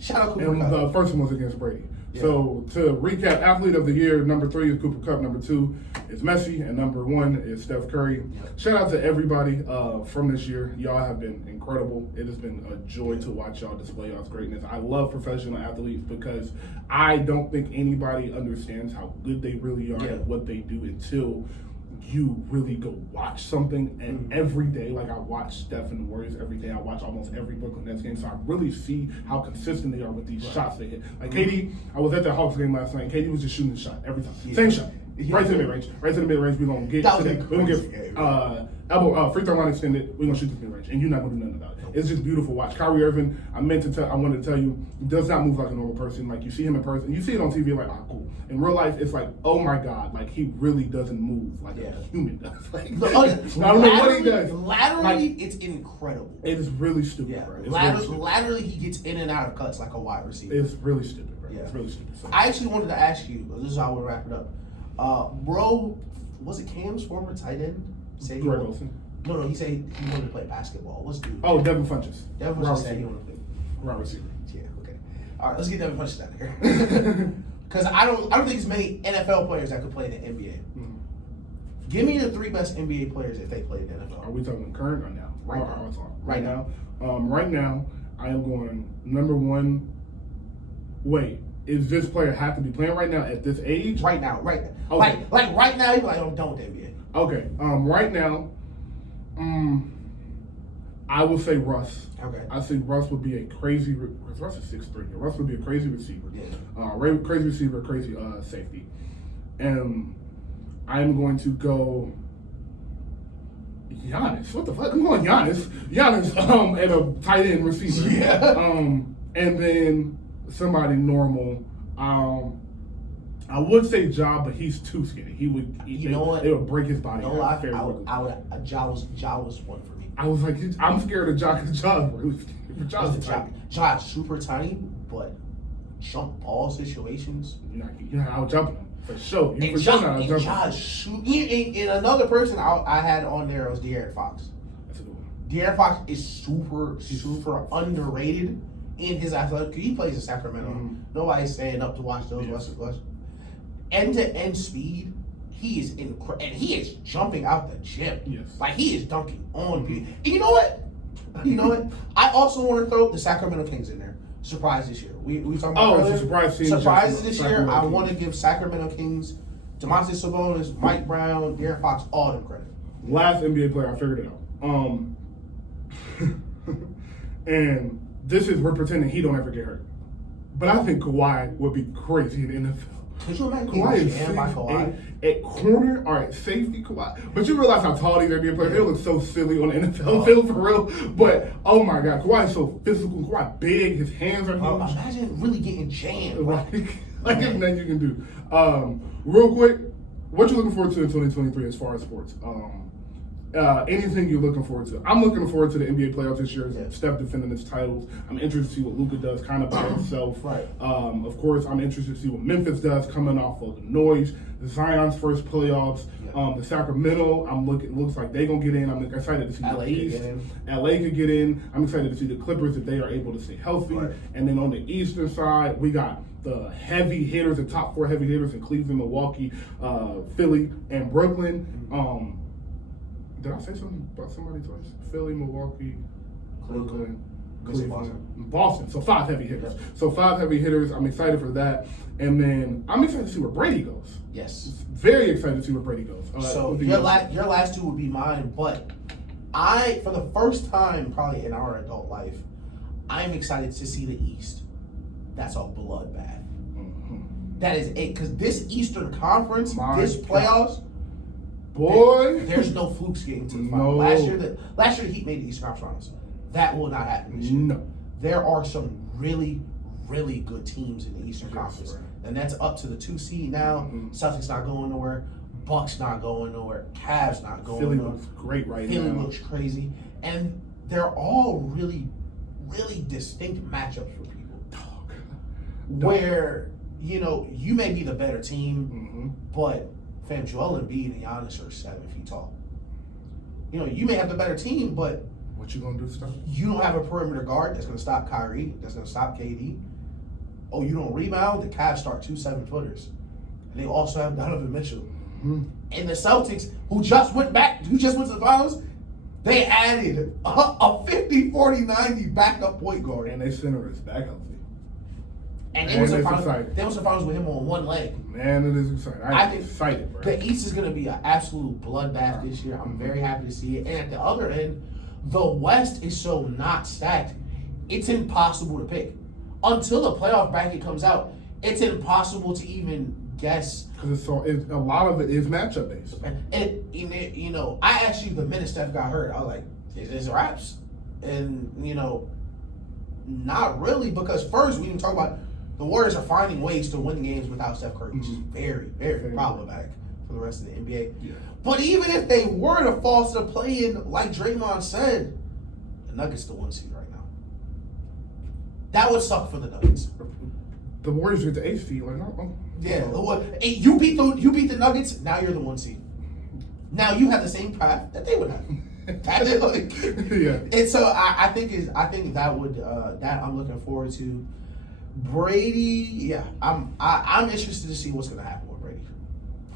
shout out Cooper Kupp. The first one was against Brady. Yeah. So to recap, athlete of the year, number 3 is Cooper Kupp, number 2 is Messi, and number 1 is Steph Curry. Yep. Shout out to everybody from this year. Y'all have been incredible. It has been a joy to watch y'all display y'all's greatness. I love professional athletes because I don't think anybody understands how good they really are at what they do until you really go watch something. And every day, like I watch Steph and the Warriors every day. I watch almost every Brooklyn Nets game, so I really see how consistent they are with these shots they hit. Like KD, I was at the Hawks game last night. KD was just shooting the shot every time, same shot, right to the mid range. Right to the mid range. We're gonna get to that. We're gonna get free throw line extended. We're gonna shoot this mid range, and you're not gonna do nothing about it. It's just beautiful to watch. Kyrie Irving, I wanted to tell you, he does not move like a normal person. Like, you see him in person, you see it on TV, like, cool. In real life, it's like, oh my God, like, he really doesn't move like a human does. Like, I don't know what he does. Laterally, it's incredible. It is really stupid, bro. Laterally, he gets in and out of cuts like a wide receiver. It's really stupid, bro. Yeah. It's really stupid. So. I actually wanted to ask you, this is how we'll wrap it up. Bro, was it Cam's former tight end? Greg Olsen. No, he said he wanted to play basketball. Let's do it. Oh, Devin Funchess. Devin Funchess said he wanted to play. Wide receiver. Yeah, okay. All right, let's get Devin Funchess out of here. Because I don't think there's many NFL players that could play in the NBA. Mm-hmm. Give me the 3 best NBA players if they played in the NFL. Are we talking current or now? Right now. Right now, I am going number 1. Wait, is this player have to be playing right now at this age? Right now. Okay. Like right now, you're like, I'm done with the NBA. Okay. Right now, I will say Russ. Okay. I think Russ would be a crazy. Russ is 6'3". Russ would be a crazy receiver. Yeah. Crazy receiver, crazy safety. And I'm going to go Giannis. What the fuck? I'm going Giannis. Giannis at a tight end receiver. Yeah. And then somebody normal. I would say Ja, but he's too skinny. He would. You know what? It would break his body. No, out I quickly. would. Ja was one for me. I was like, I'm scared of Ja because Ja's really skinny. Ja's tiny. Ja is super tiny, but jump ball situations. You're not out jumping him for sure. You And for sure not out Ja jumping. is shoot. And another person I had on there was De'Aaron Fox. That's a good one. De'Aaron Fox is super underrated in his athletic. He plays in Sacramento. Mm-hmm. Nobody's staying up to watch those West. End-to-end speed, he is incredible, and he is jumping out the gym. Yes. Like he is dunking on people. And you know what? I also want to throw the Sacramento Kings in there. Surprise this year. We talking about it's a surprise team. surprises this year. Sacramento I Kings. want to give Sacramento Kings, Domantas Sabonis, Mike Brown, De'Aaron Fox, all them credit. Last NBA player, I figured it out. And we're pretending he don't ever get hurt. But I think Kawhi would be crazy in the NFL. Could you imagine Kawhi getting is jammed by Kawhi? at corner, all right, safety Kawhi. But you realize how tall these NBA players, they look so silly on the NFL field for real. But, oh my God, Kawhi is so physical. Kawhi big, his hands are huge. Imagine really getting jammed. Like there's nothing you can do. Real quick, what you looking forward to in 2023 as far as sports? Anything you're looking forward to? I'm looking forward to the NBA playoffs this year. Yeah. Steph defending his titles. I'm interested to see what Luka does, kind of by himself. Right. Of course, I'm interested to see what Memphis does, coming off of the noise. Zion's first playoffs. Yeah. The Sacramento, looks like they're gonna get in. I'm excited to see LA the could East. get in. LA could get in. I'm excited to see the Clippers if they are able to stay healthy. Right. And then on the Eastern side, we got the heavy hitters, the top 4 heavy hitters in Cleveland, Milwaukee, Philly, and Brooklyn. Did I say something about somebody twice? Philly, Milwaukee, Brooklyn, Boston. So 5 heavy hitters. So 5 heavy hitters. I'm excited for that. And then I'm excited to see where Brady goes. Yes. Very excited to see where Brady goes. So your last 2 would be mine, but for the first time probably in our adult life, I'm excited to see the East. That's a bloodbath. Mm-hmm. That is it, because this Eastern Conference, My this playoffs, boy, there's no flukes getting to the No. final. Last year the Heat made the Eastern Conference Finals. That will not happen this year. No. There are some really, really good teams in the Eastern Yes, Conference, right. and that's up to the 2 seed now. Mhm. Celtics not going nowhere. Bucks not going nowhere. Cavs not going Philly nowhere. looks great right Philly now. looks crazy, and they're all really, really distinct matchups for people. Where you may be the better team, Mm-hmm. but fam, Joel Embiid and Giannis are 7 feet tall. You may have the better team, but What you gonna do, Steph? you don't have a perimeter guard that's going to stop Kyrie, that's going to stop KD. Oh, you don't rebound? The Cavs start 2 7-footers. And they also have Donovan Mitchell. Mm-hmm. And the Celtics, who just went to the finals, they added a 50, 40, 90 backup point guard. And they center is back healthy. And Man, they was in it's finals. exciting. They was in finals with him on one leg. Man, it is exciting. I I'm think excited, bro. The East is going to be an absolute bloodbath this year. I'm very happy to see it. And at the other end, the West is so not stacked. It's impossible to pick. Until the playoff bracket comes out, it's impossible to even guess. Because a lot of it is matchup based. And I actually, the minute Steph got hurt, I was like, is this wraps? And, not really, because first we can talk about the Warriors are finding ways to win games without Steph Curry, which is very, very problematic for the rest of the NBA. Yeah. But even if they were to fall to the play-in, like Draymond said, the Nuggets the 1 seed right now. That would suck for the Nuggets. The Warriors with the 8th seed, like, oh. Yeah, you beat the Nuggets. Now you're the 1 seed. Now you have the same path that they would have. Yeah. And so I think that would that I'm looking forward to. Brady, yeah, I'm interested to see what's going to happen with Brady.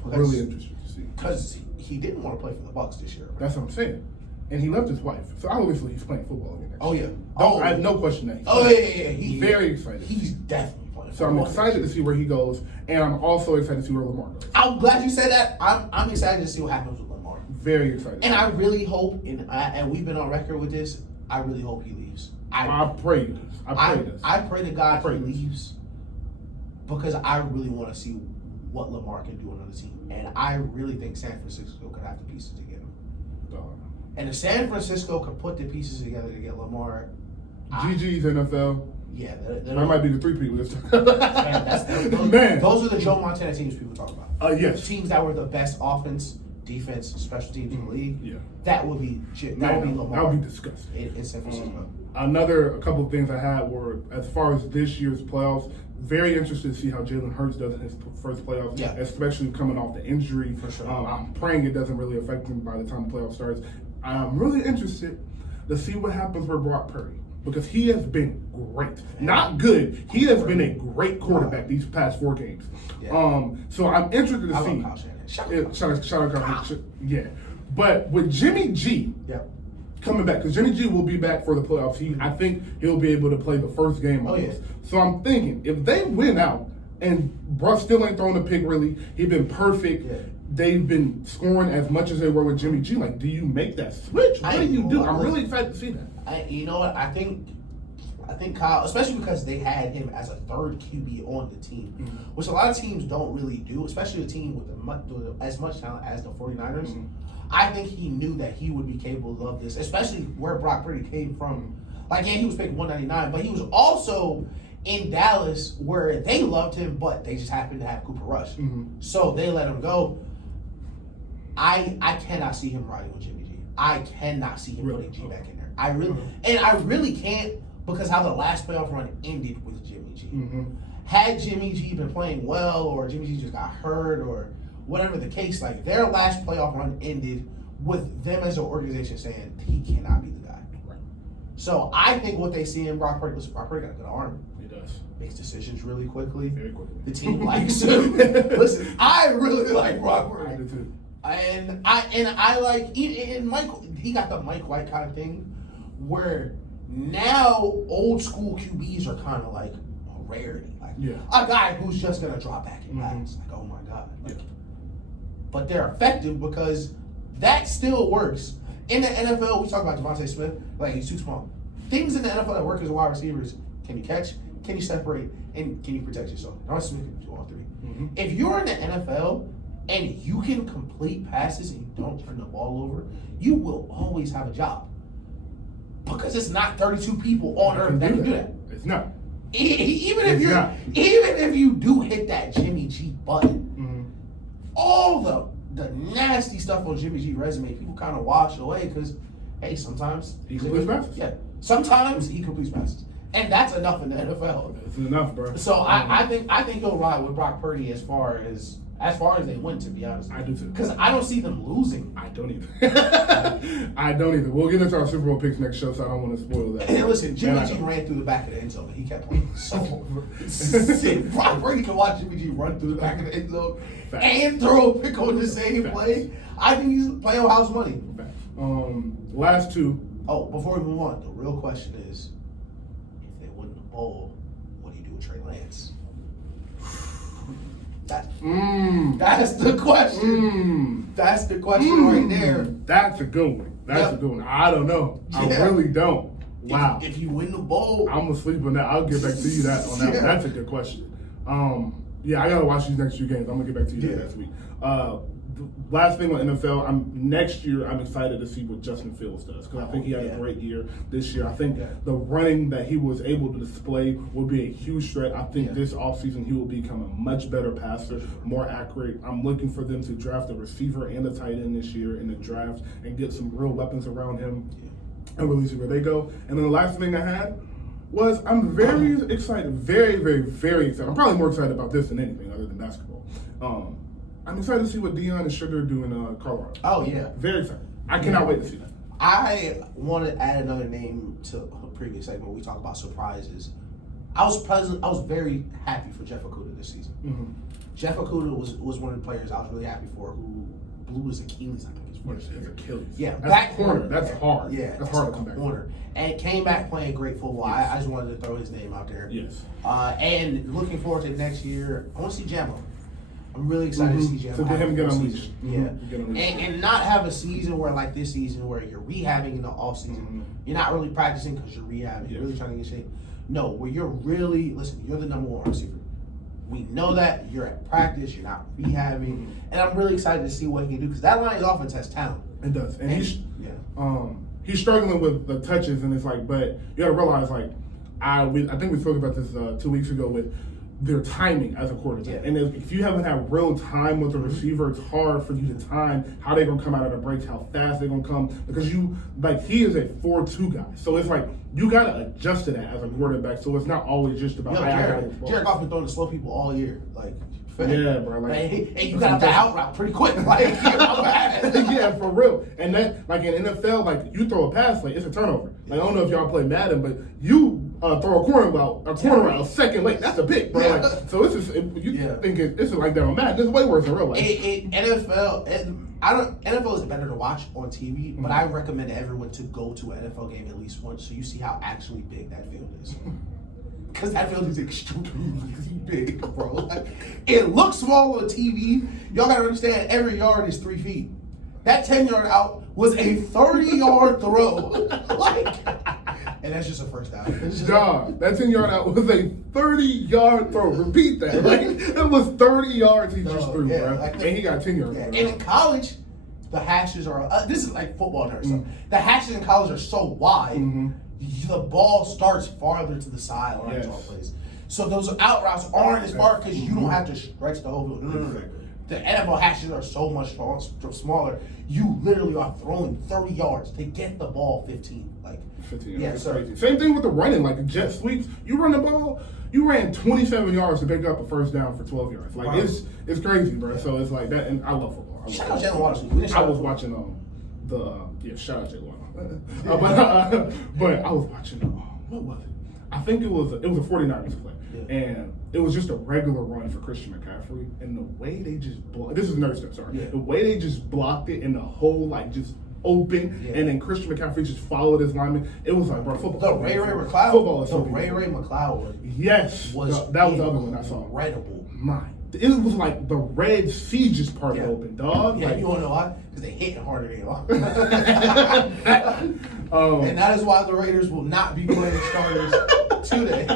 Really interested to see. Because he didn't want to play for the Bucks this year. Right? That's what I'm saying. And he left his wife. So obviously he's playing football again next year. Oh yeah. I have no question that. Yeah. He's very excited. He's definitely playing. So I'm football excited next to see where he goes, and I'm also excited to see where Lamar goes. I'm glad you said that. I'm excited to see what happens with Lamar. Very excited. And I really hope, and we've been on record with this, I really hope he leaves. I pray this. I pray to God pray he this. leaves, because I really want to see what Lamar can do on another team. And I really think San Francisco could have the pieces to get him. And if San Francisco could put the pieces together to get Lamar, GG's NFL. Yeah, that might be the three people this time. Those are the Joe Montana teams people talk about. Yes. Teams that were the best offense, defense, special teams in the league. Yeah. That would be Lamar. That would be disgusting. In San Francisco. A couple of things I had were, as far as this year's playoffs, very interested to see how Jalen Hurts does in his first playoffs, especially coming off the injury. For sure. I'm praying it doesn't really affect him by the time the playoff starts. I'm really interested to see what happens with Brock Purdy, because he has been great. Not good. He has been a great quarterback these past 4 games. Yeah. So I'm interested to see. Shout out Kyle. Yeah. But with Jimmy G coming back, because Jimmy G will be back for the playoffs. I think he'll be able to play the first game of this. So I'm thinking, if they win out, and Bruss still ain't throwing a pick really, he's been perfect. Yeah. They've been scoring as much as they were with Jimmy G. Like, do you make that switch? What do you do? I'm really excited to see that. You know what? I think Kyle, especially because they had him as a third QB on the team, which a lot of teams don't really do, especially a team with as much talent as the 49ers. I think he knew that he would be capable of this, especially where Brock Purdy came from. Like, he was picked 199, but he was also in Dallas where they loved him, but they just happened to have Cooper Rush. So they let him go. I cannot see him riding with Jimmy G. I cannot see him putting G back in there. I really can't, because how the last playoff run ended with Jimmy G. Had Jimmy G been playing well, or Jimmy G just got hurt, or whatever the case, like, their last playoff run ended with them as an organization saying he cannot be the guy. Right. So I think what they see in Brock Purdy, listen, Brock Purdy got a good arm. He does. Makes decisions really quickly. Very quickly. The team likes him. Listen, I really like Brock Purdy. I do too. And I like, and Michael, he got the Mike White kind of thing, where now old school QBs are kind of like a rarity. Like, a guy who's just going to drop back and pass. Like, oh my God. Like, but they're effective because that still works. In the NFL, we talk about Devontae Smith, like, he's too small. Things in the NFL that work as a wide receiver is, can you catch, can you separate, and can you protect yourself? Devontae Smith can do all 3. If you're in the NFL and you can complete passes and you don't turn the ball over, you will always have a job. Because it's not 32 people on earth that can do that. It's not. Even if you do hit that Jimmy G button, all the nasty stuff on Jimmy G resume, people kind of wash away because, hey, sometimes he completes passes. Yeah, sometimes he completes passes, and that's enough in the NFL. It's enough, bro. So I think he'll ride with Brock Purdy as far as they went, to be honest. I do too. Because I don't see them losing. I don't either. I don't either. We'll get into our Super Bowl picks next show, so I don't want to spoil that. And listen, Jimmy G ran through the back of the end zone, and he kept playing so sick. Brock Purdy can watch Jimmy G run through the back of the end zone and throw a pick on the same play. I think he's playing with house money. Last two. Oh, before we move on, the real question is, if they win the bowl, what do you do with Trey Lance? That's the question. That's the question right there. That's a good one. That's a good one. I don't know. I really don't. Wow. If you win the bowl, I'm gonna sleep on that. I'll get back to you on that. That's a good question. I gotta watch these next few games. I'm gonna get back to you next week. Last thing on NFL, next year I'm excited to see what Justin Fields does, because I think he had a great year this year. I think the running that he was able to display will be a huge threat. I think this offseason he will become a much better passer, more accurate. I'm looking for them to draft a receiver and a tight end this year in the draft and get some real weapons around him and really see where they go. And then the last thing I had was, I'm very excited, very, very, very excited. I'm probably more excited about this than anything other than basketball. I'm excited to see what Deion and Sugar do in Colorado. Oh, yeah. Very excited. I cannot wait to see that. I want to add another name to a previous segment where we talk about surprises. I was very happy for Jeff Okudah this season. Jeff Okudah was one of the players I was really happy for, who blew his Achilles, I think, his first year. Achilles. Yeah, that's back corner. That's hard. Yeah, that's hard to come back. Corner. And came back playing great football. I just wanted to throw his name out there. Yes. And looking forward to next year, I want to see Jammo. I'm really excited to see Jammo. So get him get unleashed. And not have a season where, like this season, where you're rehabbing in the off season. You're not really practicing because you're rehabbing. You're really trying to get shape. No, where you're really, listen, you're the number one receiver. We know that. You're at practice. You're not rehabbing. And I'm really excited to see what he can do, because that Lions offense has talent. It does. And he's struggling with the touches, and it's like, but you got to realize, like, I think we spoke about this 2 weeks ago with their timing as a quarterback. Yeah. And if you haven't had real time with a receiver, it's hard for you to time how they're going to come out of the breaks, how fast they're going to come. Because he is a 4-2 guy. So it's like, you got to adjust to that as a quarterback. So it's not always just about Jared Goff been throwing to slow people all year. Like, yeah, bro. Like, hey, you got the out route pretty quick. Like, how bad? Yeah, for real. And that, like in NFL, like you throw a pass, like it's a turnover. Like I don't know if y'all play Madden, but you throw a corner route a second late. That's a pick, bro. Yeah. Like, so it's just think it's like that on Madden. It's way worse in real life. NFL is better to watch on TV, but I recommend everyone to go to an NFL game at least once so you see how actually big that field is. Because that field is extremely big, bro. Like, it looks small on TV. Y'all gotta understand, every yard is 3 feet. That 10-yard out was a 30-yard throw. And that's just a first down. Dog, that 10-yard out was a 30-yard throw. Repeat that. Like, it was 30 yards he just threw, bro. Like and he got 10 yards. Yeah. And in college, the hashes are, this is like football nerds stuff. The hashes in college are so wide, the ball starts farther to the sideline all plays. So those out routes aren't as far because you don't have to stretch the whole field. No. The NFL hashes are so much smaller. You literally are throwing 30 yards to get the ball 15. Like 15 yards. Yeah, crazy. Same thing with the running, like jet sweeps. You run the ball, you ran 27 yards to pick up a first down for 12 yards. Like it's crazy, bro. Yeah. So it's like that, and I love football. Shout out Jalen Waters. I was watching shout out Jalen Waters. But I was watching what was it? I think it was a 49ers play. Yeah. And it was just a regular run for Christian McCaffrey, and the way they just blocked. This is nerd stuff, sorry. Yeah. The way they just blocked it, and the whole like just open, and then Christian McCaffrey just followed his lineman. It was like, bro, football. The Ray McCloud. Football is so Ray McCloud. Yes, that was the other one I saw. Incredible. It was like the Red Sea just parted open, dog. Yeah, like, you wanna know why? Because they hit harder than you. And that is why the Raiders will not be playing starters today.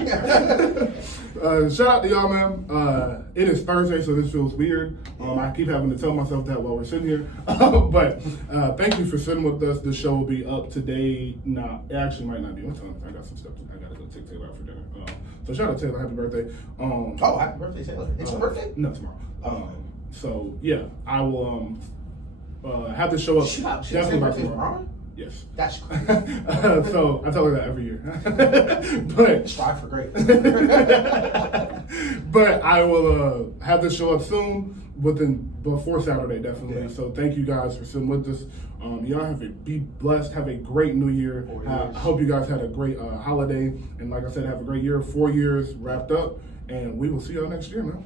Shout out to y'all, man. It is Thursday, so this feels weird. I keep having to tell myself that while we're sitting here. But thank you for sitting with us. The show will be up today. Nah, it actually might not be. What time? I got some stuff. I got to go take Taylor out for dinner. So shout out to Taylor. Happy birthday. Happy birthday, Taylor. It's your birthday? No, tomorrow. So, yeah, I will have the show up. Definitely birthday tomorrow? Yes. That's crazy. So I tell her that every year. But strive for great. But I will have this show up soon, before Saturday, definitely. Yeah. So thank you guys for sitting with us. Y'all be blessed. Have a great New Year. I hope you guys had a great holiday, and like I said, have a great year. 4 years wrapped up, and we will see y'all next year, man.